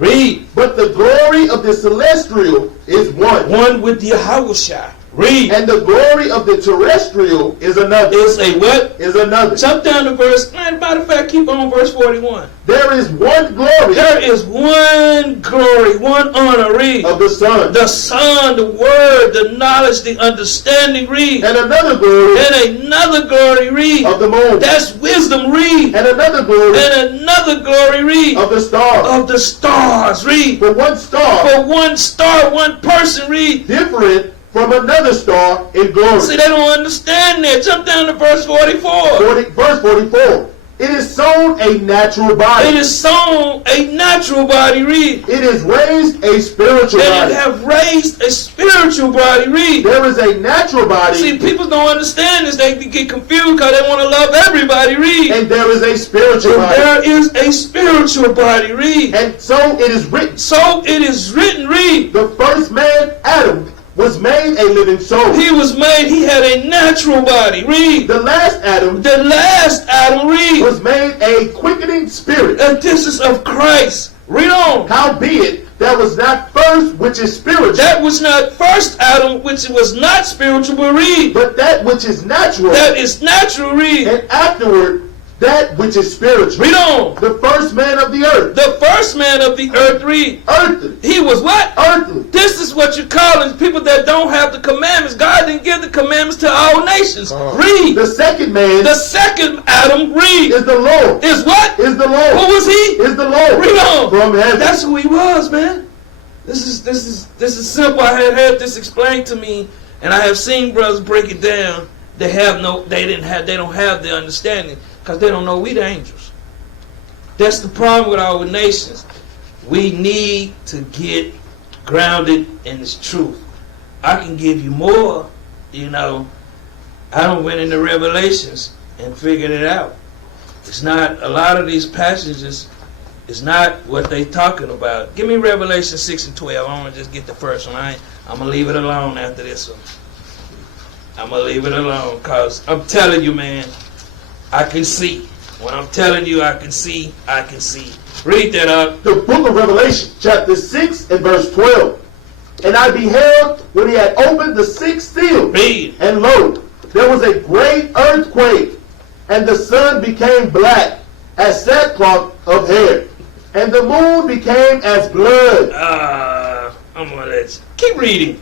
Read. But the glory of the celestial is one. One with Yahawashi. Read. And the glory of the terrestrial is another. Is a what? Is another. Jump down to verse, matter of fact, keep on verse 41. There is one glory. There is one glory, one honor. Read. Of the Son. The Son, the Word, the knowledge, the understanding. Read. And another glory. And another glory. Read. Of the moon. That's wisdom. Read. And another glory. And another glory. Read. Of the stars. Of the stars. Read. For one star. For one star, one person. Read. Different from another star in glory. See, they don't understand that. Jump down to verse 44. Verse 44. It is sown a natural body. It is sown a natural body, read. It is raised a spiritual And body. it have raised a spiritual body, read. There is a natural body. See, people don't understand this. They get confused because they want to love everybody, read. And there is a spiritual And body. there is a spiritual body, read. And so it is written. So it is written, read. The first man, Adam, was made a living soul. He was made, he had a natural body, read. The last Adam The last Adam, read. was made a quickening spirit. And this is of Christ. Read on. Howbeit, that was not first which is spiritual, That was not first Adam, which was not spiritual, but read. but that which is natural, That is natural, read. and afterward that which is spiritual. Read on. The first man of the earth, The first man of the earth, read. earthly, He was what? earthly. This is what you're calling people that don't have the commandments. God didn't give the commandments to all nations. Read. The second man The second Adam, read. is the Lord. Is what? Is the Who Lord. was he? Is the Lord. Read on. From heaven. That's who he was, man. This is simple. I had heard this explained to me, and I have seen brothers break it down. They don't have the understanding because they don't know we the angels. That's the problem with our nations. We need to get grounded in this truth. I can give you more, I don't went into Revelations and figured it out. It's not, a lot of these passages is not what they talking about. Give me Revelation 6 and 12. I want to just get the first one. I'm going to leave it alone after this one. I'm going to leave it alone because I'm telling you, man, I can see. When I'm telling you I can see, I can see. Read that up. The book of Revelation, chapter 6 and verse 12. And I beheld when he had opened the sixth seal. Read. And lo, there was a great earthquake, and the sun became black as sackcloth of hair, and the moon became as blood, I'm going to let you. Keep reading.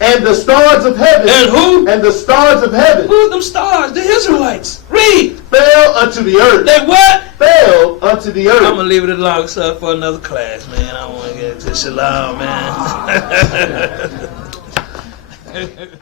and the stars of heaven, And who? and the stars of heaven Who are them stars? The Israelites. Read. fell unto the earth. They what? Fell unto the I'm going to earth. leave it alone, sir, for another class, man. I don't want to get into shalom, man.